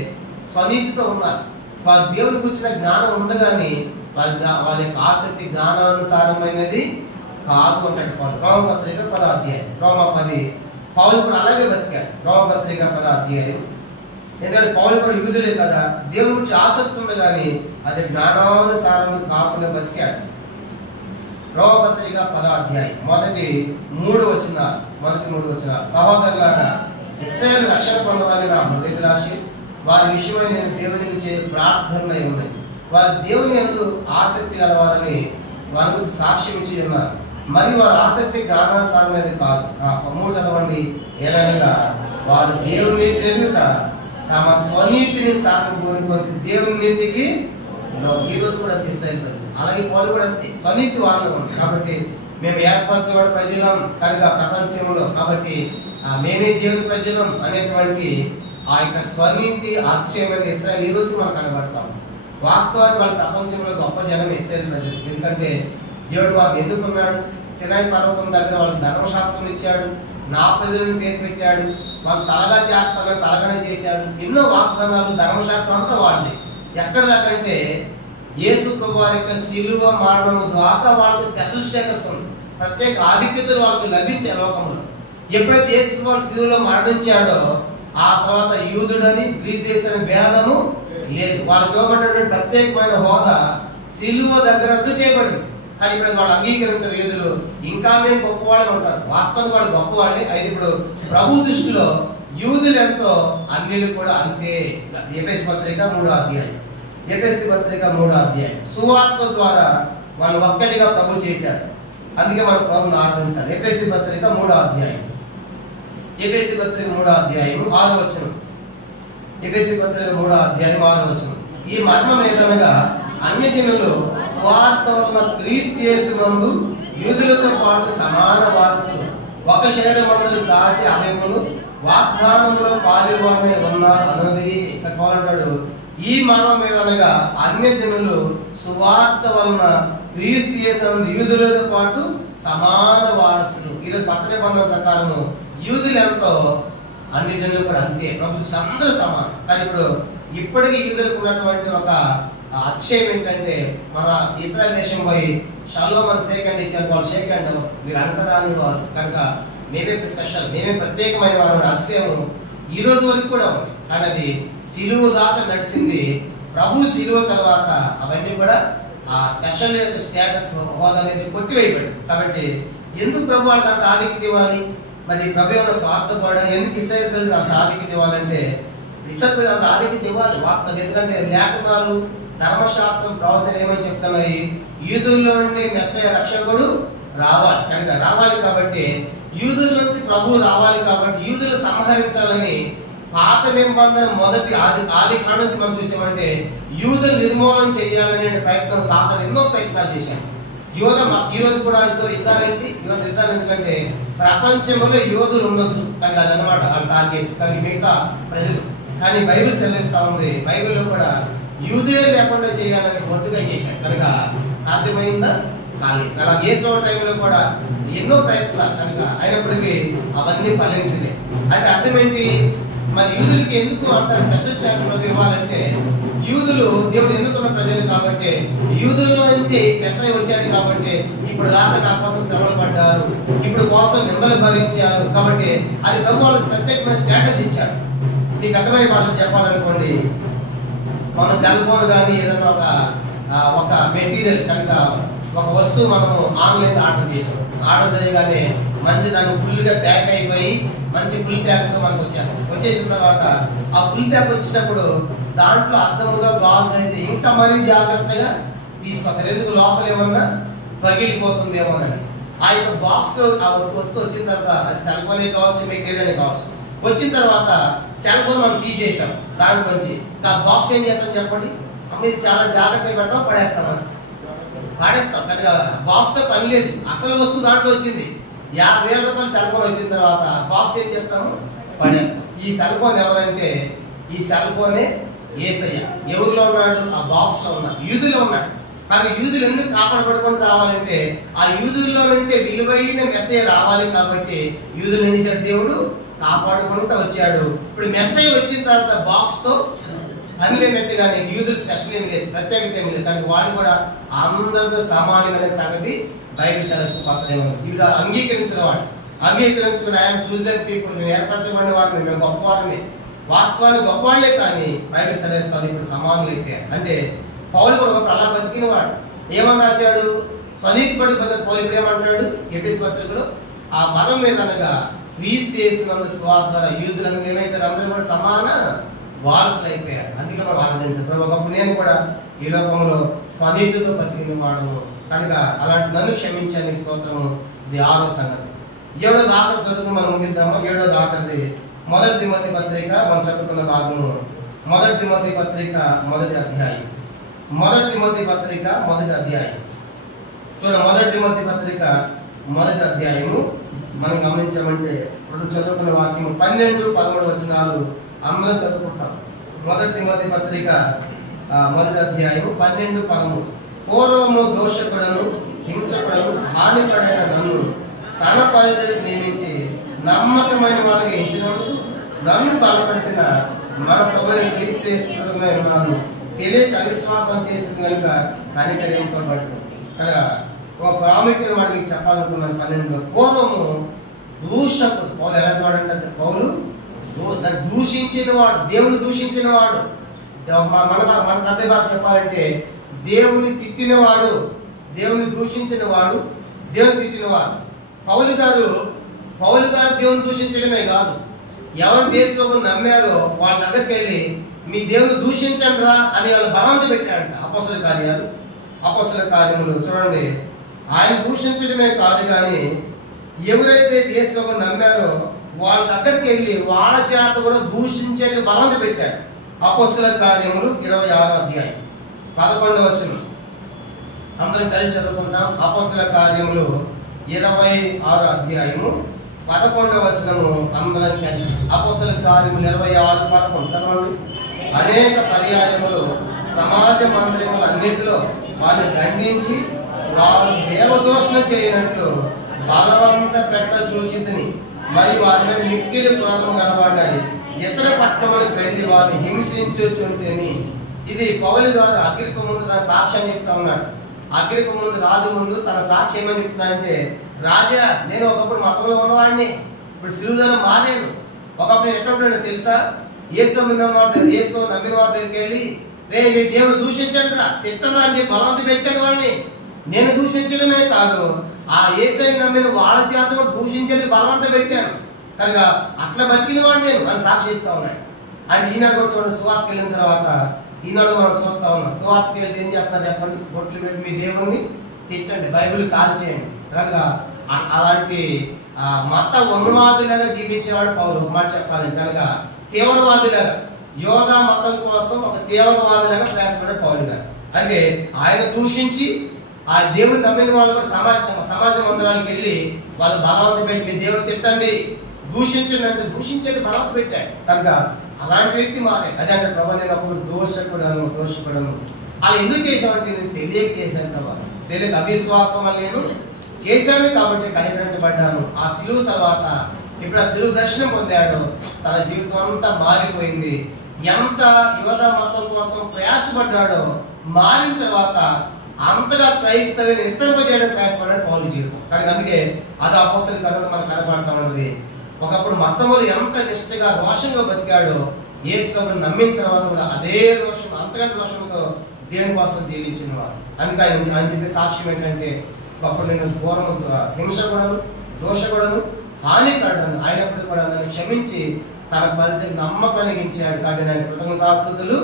స్వనీతితో ఉన్నారు. వారి దేవుని గురించిన జ్ఞానం ఉంది, కానీ వారి యొక్క ఆసక్తి జ్ఞానానుసారమైనది కాదు అంటాడు పౌలు. రోమపత్రిక 10వ అధ్యాయం. రోమ 10 పౌలు కూడా అలాగే బతికాడు. రోమపత్రిక 10వ అధ్యాయం. ఎందుకంటే పౌలు కూడా యూదులే కదా, దేవుని గురించి ఆసక్తి ఉంది, కానీ అది జ్ఞానానుసారం కాకుండా బతికాడు. రోమపత్రిక 10వ అధ్యాయం మొదటి 3 వచనాలు. సహోదరులారా, ఇశ్రాయేలు రక్షణ పొందవాలని నా హృదయాభిలాషి, వారి విషయమై నేను దేవునికి చే ప్రార్థనలై ఉన్నాయి. వారి దేవుని యందు ఆసక్తి గలవారని వారి గురించి సాక్ష్యం ఇచ్చి ఉన్నారు. మరియు వారి ఆసక్తి జ్ఞానానుసారమైనది కాదు. 3 చదవండి. ఏలనగా వారు దేవుని తెలియక తమ స్వనీతిని స్థాపన కోరుకొచ్చి దేవుని నీతికి ఈ రోజు కూడా ఇశ్రాయేలు ప్రజలు అలాగే పౌలు కూడా అంతే, స్వనీతి వాళ్ళు కాబట్టి మేము ఏర్పరచబడి ప్రజలం కనుక ప్రపంచంలో, కాబట్టి మేమే దేవుని ప్రజలం అనేటువంటి ఆ యొక్క స్వనీతి ఆశ్చర్యమైన ఇశ్రాయేలు ఈ రోజు మనం కనబడతాం. వాస్తవానికి వాళ్ళ ప్రపంచంలో గొప్ప జనం ఇశ్రాయేలు ప్రజలు. ఎందుకంటే దేవుడు వారిని ఎన్నుకున్నాడు. సినాయి పర్వతం దగ్గర వాళ్ళకి ధర్మశాస్త్రం ఇచ్చాడు, నా ప్రజలను పేరు పెట్టాడు, వాళ్ళు తలగా చేస్తానని తలగానే చేశాడు. ఎన్నో వాగ్దానాలు, ధర్మశాస్త్రం అంతా వాళ్ళది. ఎక్కడ దాకంటే యేసు ప్రభు వారి యొక్క శిలువ మరణం ద్వారా వాళ్ళకి స్పెషల్ స్టేటస్ ఉంది, ప్రత్యేక ఆధిక్యతలు వాళ్ళకి లభించే లోకంలో. ఎప్పుడైతే యేసు వారు శిలువలో మరణించాడో ఆ తర్వాత యూదుడని గ్రీస్ దేశాన్ని భేదము లేదు. వాళ్ళకి ఇవ్వబడినటువంటి ప్రత్యేకమైన హోదా శిలువ దగ్గర రద్దు చేయబడింది. కానీ ఇప్పుడు వాళ్ళు అంగీకరించిన యూదులు ఇంకా మేము గొప్పవాళ్ళు ఉంటారు. వాస్తవానికి వాళ్ళు గొప్పవాళ్ళే. అయితే ఇప్పుడు ప్రభు దృష్టిలో యూదులు ఎంతో, అన్యులు కూడా అంతే. ఎఫెసీ పత్రిక 3వ అధ్యాయం, ఎఫెసీ పత్రిక 3వ అధ్యాయం. సువార్త ద్వారా వాళ్ళు ఒక్కటిగా ప్రభు చేశాడు. అందుకే మనం ప్రభుని ఆరాధించాలి. ఎఫెసీ పత్రిక 3వ అధ్యాయం, ఎఫెసీ పత్రిక 3వ అధ్యాయం 6వ వచనం. ఎఫెసీ పత్రిక 3వ అధ్యాయం 6వ వచనం. ఈ మర్మం ఏదనగా అన్యజనులు స్వార్థ వలన క్రీస్తు యేసునందు యూదులతో పాటు సమాన వారసులు, ఒక శరీరమందు సాటి అవయములు, వాగ్దానంలో పాలువారై ఉన్నారు అన్నది ఇక్కడ అంటాడు. ఈ మర్మం ఏదనగా అన్యజనులు సువార్త వలన క్రీస్తు యేసునందు యూదులతో పాటు సమాన వారసులు. ఈరోజు కొత్త నిబంధన ప్రకారము యూదులు ఎంతో, అన్ని జనులు కూడా అంతే. ప్రభు అందరూ సమానం. కానీ ఇప్పటికీ యూదులకు ఉన్నటువంటి ఒక అతిశయం ఏంటంటే, మన ఇశ్రాయేల్ దేశం పోయి షాలోమ్ అని షేక్ హ్యాండ్ ఇచ్చారు. వాళ్ళు షేక్ హ్యాండ్ మీరు అంటరాని వారు కనుక మేమే స్పెషల్, మేమే ప్రత్యేకమైన వారు అతిశయం ఈ రోజు వరకు కూడా ఉంది. కానీ అది సిలువ దాకా నడిచింది. ప్రభు సిలువ తర్వాత అవన్నీ కూడా ఆ స్పెషల్ యొక్క స్టేటస్ హోదా అనేది కొట్టివేయబడింది. కాబట్టి ఎందుకు ప్రభు వాళ్ళకి అంత ఆధిక్యత ఇవ్వాలి? మరి ప్రభు ఏమైనా స్వార్థపడా? ఎందుకు ఇశ్రాయేలు ప్రజలు అంత ఆధిక్యత ఇవ్వాలంటే, ఇశ్రాయేలు ప్రజలు అంత ఆధిక్యత ఇవ్వాలి వాస్తవం. ఎందుకంటే లేఖనాలు, ధర్మశాస్త్రం, ప్రవచనం ఏమని చెప్తున్నాయి? యూదుల్లో నుండి మెస్సయ రక్షకుడు రావాలి కనుక రావాలి. కాబట్టి యూదుల నుంచి ప్రభువు రావాలి. కాబట్టి యూదులు సంహరించాలని పాత నిబంధన మొదటి ఆది కాండం నుంచి మనం చూసామంటే యూదులు నిర్మూలన చేయాలనే ప్రయత్నం సాధన ఎన్నో ప్రయత్నాలు చేశాను. ఈ రోజు కూడా యుద్ధాలేంటి? యుద్ధాలు ఎందుకంటే ప్రపంచంలో యోధులు ఉండొద్దు కనుక అదనమాట వాళ్ళ టార్గెట్. కానీ మిగతా ప్రజలు, కానీ బైబిల్ సెలవిస్తా ఉంది, బైబిల్లో కూడా యూదులే లేకుండా చేయాలని మొద్దుగా చేశాడు. కనుక సాధ్యమైందా? కానీ అలా యేసు టైంలో కూడా ఎన్నో ప్రయత్నాలు కనుక అయినప్పటికీ అవన్నీ ఫలించలే. అంటే అర్థం ఏంటి? మరి యూదులకి ఎందుకు అంత స్పెషల్ స్టాటస్ ఇవ్వాలంటే, యూదులు దేవుడు ఎన్నుకున్న ప్రజలు కాబట్టి, యూదుల్లో నుంచి మెస్సయ్య వచ్చాడు కాబట్టి ఇప్పుడు దాకా నా కోసం శ్రమలు పడ్డారు, ఇప్పుడు కోసం నిందలు భరించారు. కాబట్టి అది ప్రభు వాళ్ళకి ప్రత్యేకమైన స్టేటస్ ఇచ్చాడు. మీకు అర్థమయ్యే భాష చెప్పాలనుకోండి, మన సెల్ ఫోన్ కానీ ఏదైనా ఒక మెటీరియల్ కనుక ఒక వస్తువు మనము ఆన్లైన్ ఆర్డర్ చేసాం. ఆర్డర్ చేయగానే మంచి దానికి ఫుల్గా ప్యాక్ అయిపోయి మంచి ఫుల్ ప్యాక్తో మనకు వచ్చేసిన తర్వాత ఆ ఫుల్ ప్యాక్ వచ్చినప్పుడు దాంట్లో అర్థముగా గ్లాస్ అయితే ఇంకా మరీ జాగ్రత్తగా తీసుకొస్తారు. ఎందుకు లోపల ఏమన్నా పగిలిపోతుందేమోనని. ఆ యొక్క బాక్స్లో ఆ వస్తువు వచ్చిన తర్వాత అది సెల్ ఫోనే కావచ్చు, మీకు ఏదైనా కావచ్చు. వచ్చిన తర్వాత సెల్ ఫోన్ మనం తీసేసాం దాంట్లోంచి. ఆ బాక్స్ ఏం చేస్తాం చెప్పండి? మీరు చాలా జాగ్రత్తగా పెడతాం, పడేస్తాం. కనుక బాక్స్తో పని లేదు, అసలు వస్తువు దాంట్లో వచ్చింది. 50,000 రూపాయల సెల్ ఫోన్ వచ్చిన తర్వాత బాక్స్ ఏం చేస్తాము? పడేస్తాం. ఈ సెల్ ఫోన్ ఎవరంటే, ఈ సెల్ ఫోనే యేసయ్య. ఎవరిలో ఉన్నాడు? ఆ బాక్స్ లో ఉన్నాడు, యూదులో ఉన్నాడు. కానీ యూదులు ఎందుకు కాపాడబడుకుంటూ రావాలంటే, ఆ యూదుల్లో నుండి విలువైన మెస్సయ్య రావాలి. కాబట్టి యూదులు ఏం చేశాడు? దేవుడు కాపాడుకుంటూ వచ్చాడు. ఇప్పుడు మెస్సయ్య వచ్చిన తర్వాత బాక్స్ తో పని లేనట్టుగానే యూదులు స్పెషల్ ఏమి లేదు, ప్రత్యేకత ఏమి లేదు. కానీ వాడు కూడా అందరితో సమానమైన సంగతి బైబిల్ సెలవుస్తుంది. ఇవి అంగీకరించిన వాడు, అంగీకరించిన ఐఎమ్ చూజన్ పీపుల్, మేము ఏర్పరచబడిన వారు, మేము గొప్పవారమే. వాస్తవానికి గొప్పవాళ్లే, కానీ బైబిల్ సెలవుస్తాను ఇప్పుడు సమానులు అయిపోయారు. అంటే పౌలు కూడా ఒక అలా బతికిన వాడు. ఏమని రాశాడు? స్వనీతి పడి పౌలు ఇప్పుడు ఏమంటాడు ఎఫెసీ పత్రికలో? ఆ మరం మీద అనగా క్రీస్తు యేసునందు స్వార్థ ద్వారా యూదులను ఏమైపోయారు? అందరూ కూడా సమాన వారసులు అయిపోయారు. అందుకే మనం ఆరాధించారు. ఒకప్పుడు నేను కూడా ఈ లోకంలో స్వనీతితో బతికిన వాడను కనుక అలాంటి నన్ను క్షమించని స్తోత్రము. ఇది 6వ సంగతి. 7వ ఆఖరి చదువు మనం ముగిద్దాము. 7వ ఆఖరిది 1 తిమోతి పత్రిక మనం చదువుకున్న భాగము. 1 తిమోతి పత్రిక 1వ అధ్యాయం. మొదటి తిమోతి పత్రిక మొదటి అధ్యాయం మొదటి తిమోతి పత్రిక మొదటి అధ్యాయము మనం గమనించామంటే ఇప్పుడు చదువుకున్న వాక్యము 12-13 వచనాలు అందరం చదువుకుంటాం. మొదటి తిమోతి పత్రిక మొదటి అధ్యాయము 12-13. పూర్వము దోషకుడను హింసకుడను హానికడైన నన్ను తన పరిచయం నియమించి నమ్మకమైన వారికి ఎంచినప్పుడు నన్ను బలపరిచిన మన ప్రభువుని క్రీస్తు యేసుక్రీస్తులో ఉన్నాను. తెలియక అవిశ్వాసం చేసింది కనుక కనికరింపబడుతుంది. అనగా ఒక ప్రాముఖ్యమైన వాడు మీకు చెప్పాలనుకున్నాను. 12లో పూర్వము దూషకుడు. పౌలు ఎలాంటి వాడు అంటే పౌలు దూషించిన వాడు, దేవుని దూషించిన వాడు. మన తండ్రి భాష చెప్పాలంటే దేవుని తిట్టినవాడు, దేవుని దూషించిన వాడు, దేవుని తిట్టినవాడు. పౌలు గారు దేవుని దూషించడమే కాదు, ఎవరు దేశంలో నమ్మారో వాళ్ళ దగ్గరికి వెళ్ళి మీ దేవుని దూషించండి రా అని వాళ్ళు బలవంత పెట్టాడంట. అపోస్తల కార్యములు చూడండి. ఆయన దూషించడమే కాదు కానీ ఎవరైతే దేశంలో నమ్మారో వాళ్ళ దగ్గరికి వెళ్ళి వాళ్ళ చేత కూడా దూషించేది బలవంత పెట్టాడు. అపోస్తల కార్యములు 26వ అధ్యాయం 11వ వచనం అందరం కలిసి చదువుకుంటాం. అపోస్తల కార్యములు 26వ అధ్యాయము 11వ వచనము అందరం కలిసి. అపోస్తల కార్యములు 26:11 చదవండి. అనేక పర్యాయములు సమాజ మందిరములు అన్నిటిలో వారిని దండించి వారు దేవదోషణ చేయనట్లు బలవంత పెట్ట చూచితిని. మరి వారి మీద మిక్కిలి క్రోధం కనబడ్డాయి. ఇతర పట్టణములకు వెళ్ళి వారిని హింసించుచుంటేని. ఇది పౌలు గారు అగ్రిప్ప ముందు తన సాక్ష్యం చెప్తా ఉన్నాడు. అగ్రిప్ప ముందు, రాజు ముందు తన సాక్ష్యం ఏమని చెప్తా అంటే, రాజా నేను ఒకప్పుడు మతంలో ఉన్నవాడిని, ఇప్పుడు సిలువలో మానేను. ఒకప్పుడు నేను ఎట్లా తెలుసా, యేసు నమ్మిన వారి దగ్గరికి వెళ్ళి రే మీ దేవుడు దూషించండి రా, తిట్టరా అని చెప్పి బలవంత పెట్టాను వాడిని. నేను దూషించడమే కాదు, ఆ యేసుని నమ్మిన వాళ్ళ చేత కూడా దూషించని బలవంత పెట్టాను. కనుక అట్లా బతికిన వాడు నేను అని సాక్షి చెప్తా ఉన్నాడు. అంటే ఈనాడు కూడా చూడండి, సువార్తకి వెళ్ళిన తర్వాత ఈనాడు మనం చూస్తా ఉన్నాం. సువార్తకి వెళ్తే ఏం చేస్తున్నారు చెప్పండి, బొట్లు పెట్టి మీ దేవుణ్ణి తిట్టండి, బైబిల్ కాల్ చేయండి. కనుక అలాంటి మత ఉన్మాదులుగా జీవించేవాడు పౌలు. ఒక మాట చెప్పాలి, కనుక తీవ్రవాదులుగా యోధా మతం కోసం ఒక తీవ్రవాదులుగా ప్రయాసపడే పౌలు గారు. అంటే ఆయన దూషించి ఆ దేవుని నమ్మిన వాళ్ళు కూడా సమాజ మందిరాలకు వెళ్ళి వాళ్ళు బలవంత పెట్టి మీ దేవుని తిట్టండి, దూషించండి అంటే దూషించండి బలవంత పెట్టాడు. కనుక అలాంటి వ్యక్తి మారే. అదే అంటే ప్రభా నేను అప్పుడు దోషపడను అలా ఎందుకు చేశామంటే నేను తెలియక చేశాను ప్రభా, తెలియక అవిశ్వాసం వల్ల నేను చేశాను కాబట్టి కనికరించబడ్డాను. ఆ సిలువ తర్వాత ఇప్పుడు ఆ సిలువ దర్శనం పొందాడు, తన జీవితం అంతా మారిపోయింది. ఎంత యువత మతం కోసం ప్రయాసపడ్డాడో మారిన తర్వాత అంతగా క్రైస్తవుని విస్తరింపజేయడానికి ప్రయాసపడ్డాడు పౌలు జీవితం. కానీ అందుకే అది అపోస్తలుల కనుక మనకు కనబడతా ఉన్నది. ఒకప్పుడు మతములు ఎంత నిష్ఠగా రోషంగా బతికాడో యేసుని నమ్మిన తర్వాత కూడా అదే రోషం, అంతకంటే రోషంతో దేవుని కోసం జీవించిన వాడు. అందుకే ఆయన చెప్పే సాక్ష్యం ఏంటంటే, ఒకప్పుడు నేను ఘోరము హింసకుడను, దోషకుడను, హానికరుడను, అయినప్పుడు కూడా నన్ను క్షమించి తన పరిచయం నమ్మకం కలిగించాడు. కాబట్టి నేను కృతజ్ఞతాస్తుతులు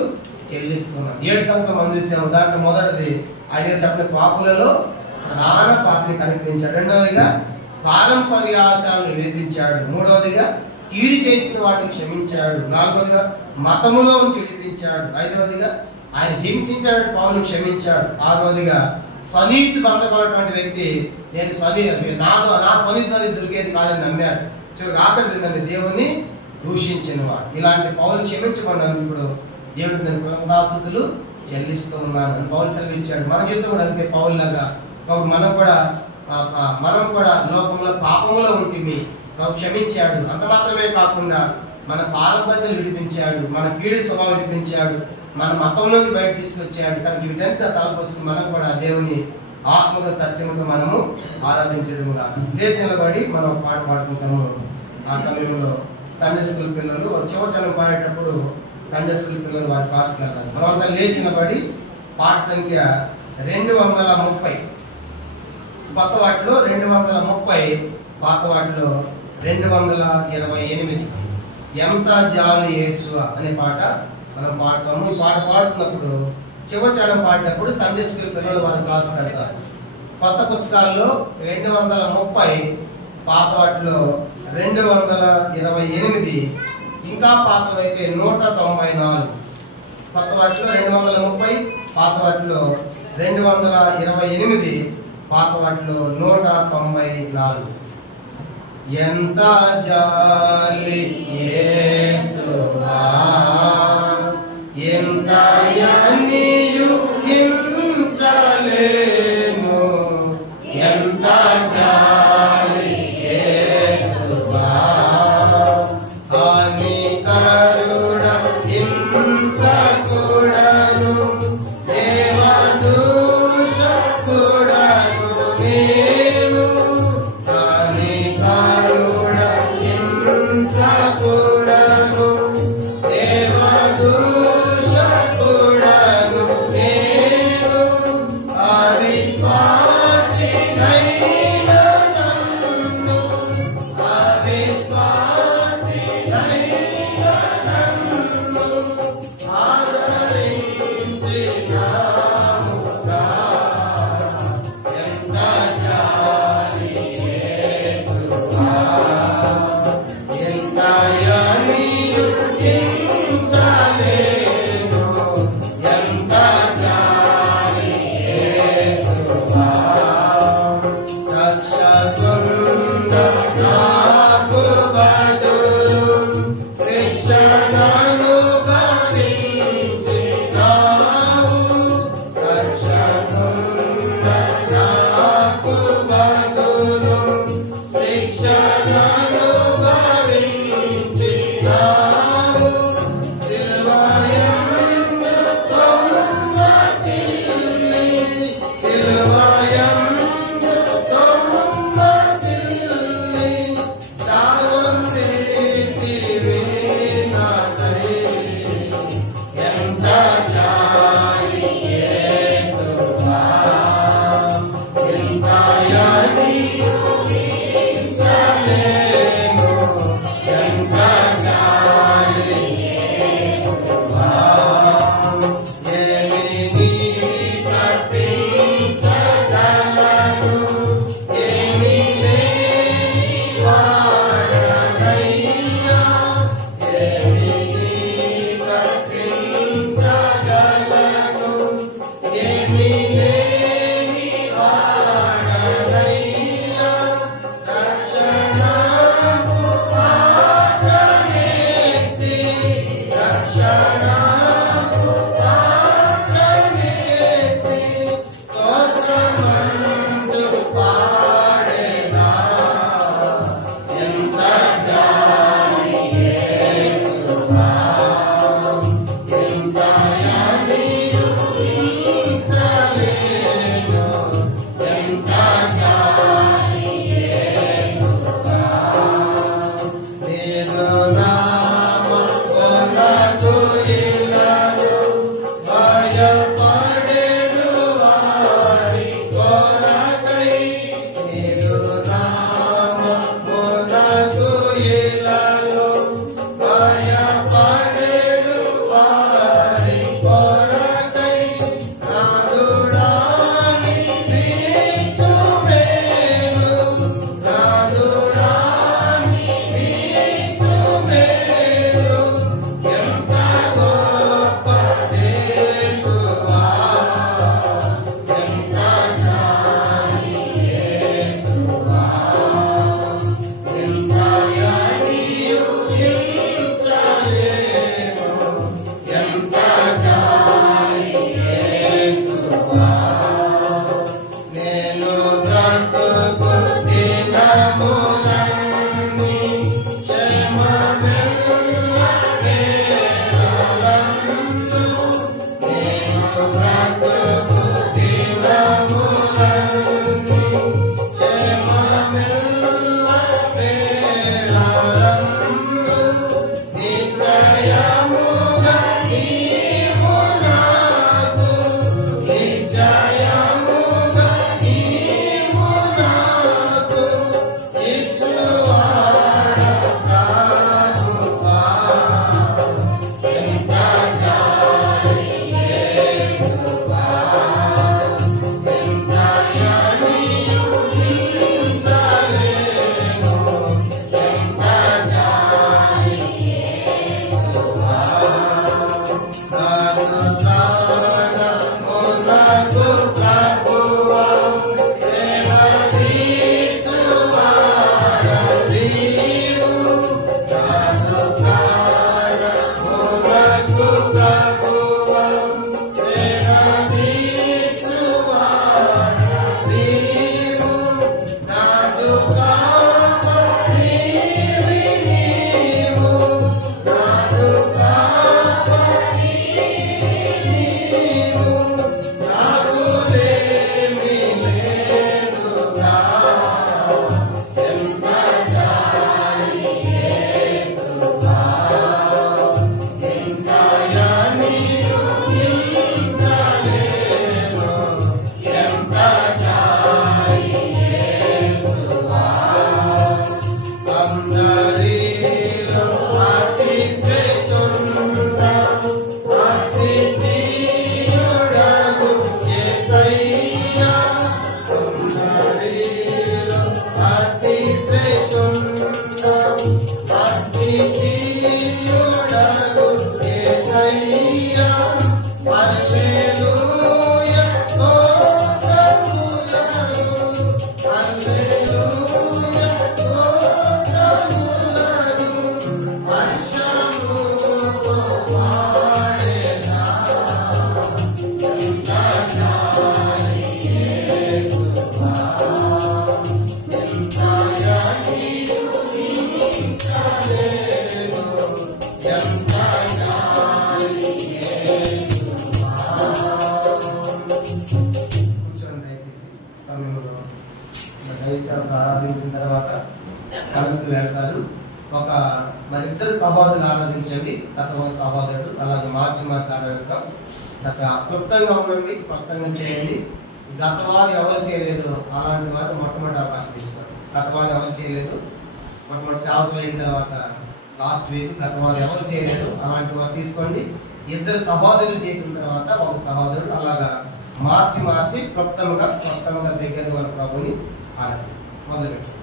చెల్లిస్తున్నాను. 7 సంఖ్య మనం చూసాము. దాంట్లో మొదటిది ఆయన చెప్పిన పాపులలో ప్రధాన పాపిని కనికరించాడు. రెండవదిగా పారంపర్యాచారాలను విడిపించాడు. మూడవదిగా కీడి చేసిన వాటిని క్షమించాడు. నాలుగవదిగా మతములో విడిపించాడు. ఐదవదిగా ఆయన హింసించాడు, పౌలుని క్షమించాడు. ఆరవదిగా స్వనీతి బంధకమైనటువంటి వ్యక్తి నేను నా స్వనీతి అనేది దొరికేది కాదని నమ్మాడు. చివరికి ఆఖరి నన్ను దేవుణ్ణి దూషించిన వాడు. ఇలాంటి పౌలుని క్షమించబడినందుకు ఇప్పుడు దేవుడికి నేను కృతజ్ఞతాస్తుతులు చెల్లిస్తూ ఉన్నాను అని పౌలు సెలవిచ్చాడు. మన జీవితం కూడా అంతే పౌలులాగా. కాబట్టి మనం కూడా లోకంలో పాపంలో ఉంటుంది, ప్రభు క్షమించాడు. అంత మాత్రమే కాకుండా మన పారంపర్యాలు విడిపించాడు, మన కీడు స్వభావం విడిపించాడు, మన మతంలోకి బయట తీసుకొచ్చాడు. కనుక వీటంతా తలపోసుకుని మనం కూడా దేవుని ఆత్మక సత్యముతో మనము ఆరాధించేది కూడా. లేచి నిలబడి మనం పాట పాడుకుంటాము. ఆ సమయంలో సండే స్కూల్ పిల్లలు చివచనం పాడేటప్పుడు సండే స్కూల్ పిల్లలు వారి క్లాస్కి వెళ్తారు. మనమంతా లేచి నిలబడి పాట సంఖ్య 230, కొత్త వాటిలో 230, పాత వాటిలో 228 ఎంత జాలి యేసువా అనే పాట మనం పాడతాము. ఈ పాట పాడుతున్నప్పుడు చివచనం పాడేటప్పుడు సండే స్కూల్ పిల్లలు వారి క్లాస్కి వెళ్తారు. కొత్త పుస్తకాల్లో 230, పాత వాటిలో 228, ఇంకా పాతవైతే 194. కొత్త వాటిలో 230, పాత వాటిలో 228, పాత వాటిలో 194. ఎంత జాలి యేసువా, ఎంత యనియు హింసలేను, ఎంత జాలి యేసువా, హానికరుడ హింసకుడను, దేవదూషకుడను నేను, హానికరుడ హింసకుడను, దేవదూషకుడను నేను, అవిశ్వాసినైన నన్ను, అవిశ్వాసినైన నన్ను ఆదరించినావుగా. ఎంత జాలి యేసువా, ఎంత యనియు హింసలేను, ఎంత జాలి యేసువా, రక్షకున్న నాకు బదులు శిక్షణను భరించినావు, రక్షకున్న నాకు బదులు శిక్షణను భరించినావు, సిలువయందు సొమ్మసిల్లి, సిలువయందు సొమ్మసిల్లి, చావొందితివి నాకై. ఎంత జాలి యేసువా, ఎంత యనియు హింసలేను, ఎంత జాలి సహోదరులు ఆరాధించండి. గత ఒక సహోదరుడు అలాగే మార్చి ఆరాధిద్దాం. గత క్లుప్తంగా ఉండండి, స్పష్టంగా చేయండి. గత వారు ఎవరు చేయలేదు అలాంటి వారు మొట్టమొదటి అవకాశం తీసుకోండి. గత వారు ఎవరు చేయలేదు, మొట్టమొదటి సేవకులు అయిన తర్వాత లాస్ట్ వీక్ గత వారు ఎవరు చేయలేదు అలాంటి వారు తీసుకోండి. ఇద్దరు సహోదరులు చేసిన తర్వాత ఒక సహోదరుడు అలాగా మార్చి క్లుప్తంగా స్పష్టంగా దగ్గరగా మన ప్రభుని ఆరాధిస్తాం. మొదలుపెట్టు.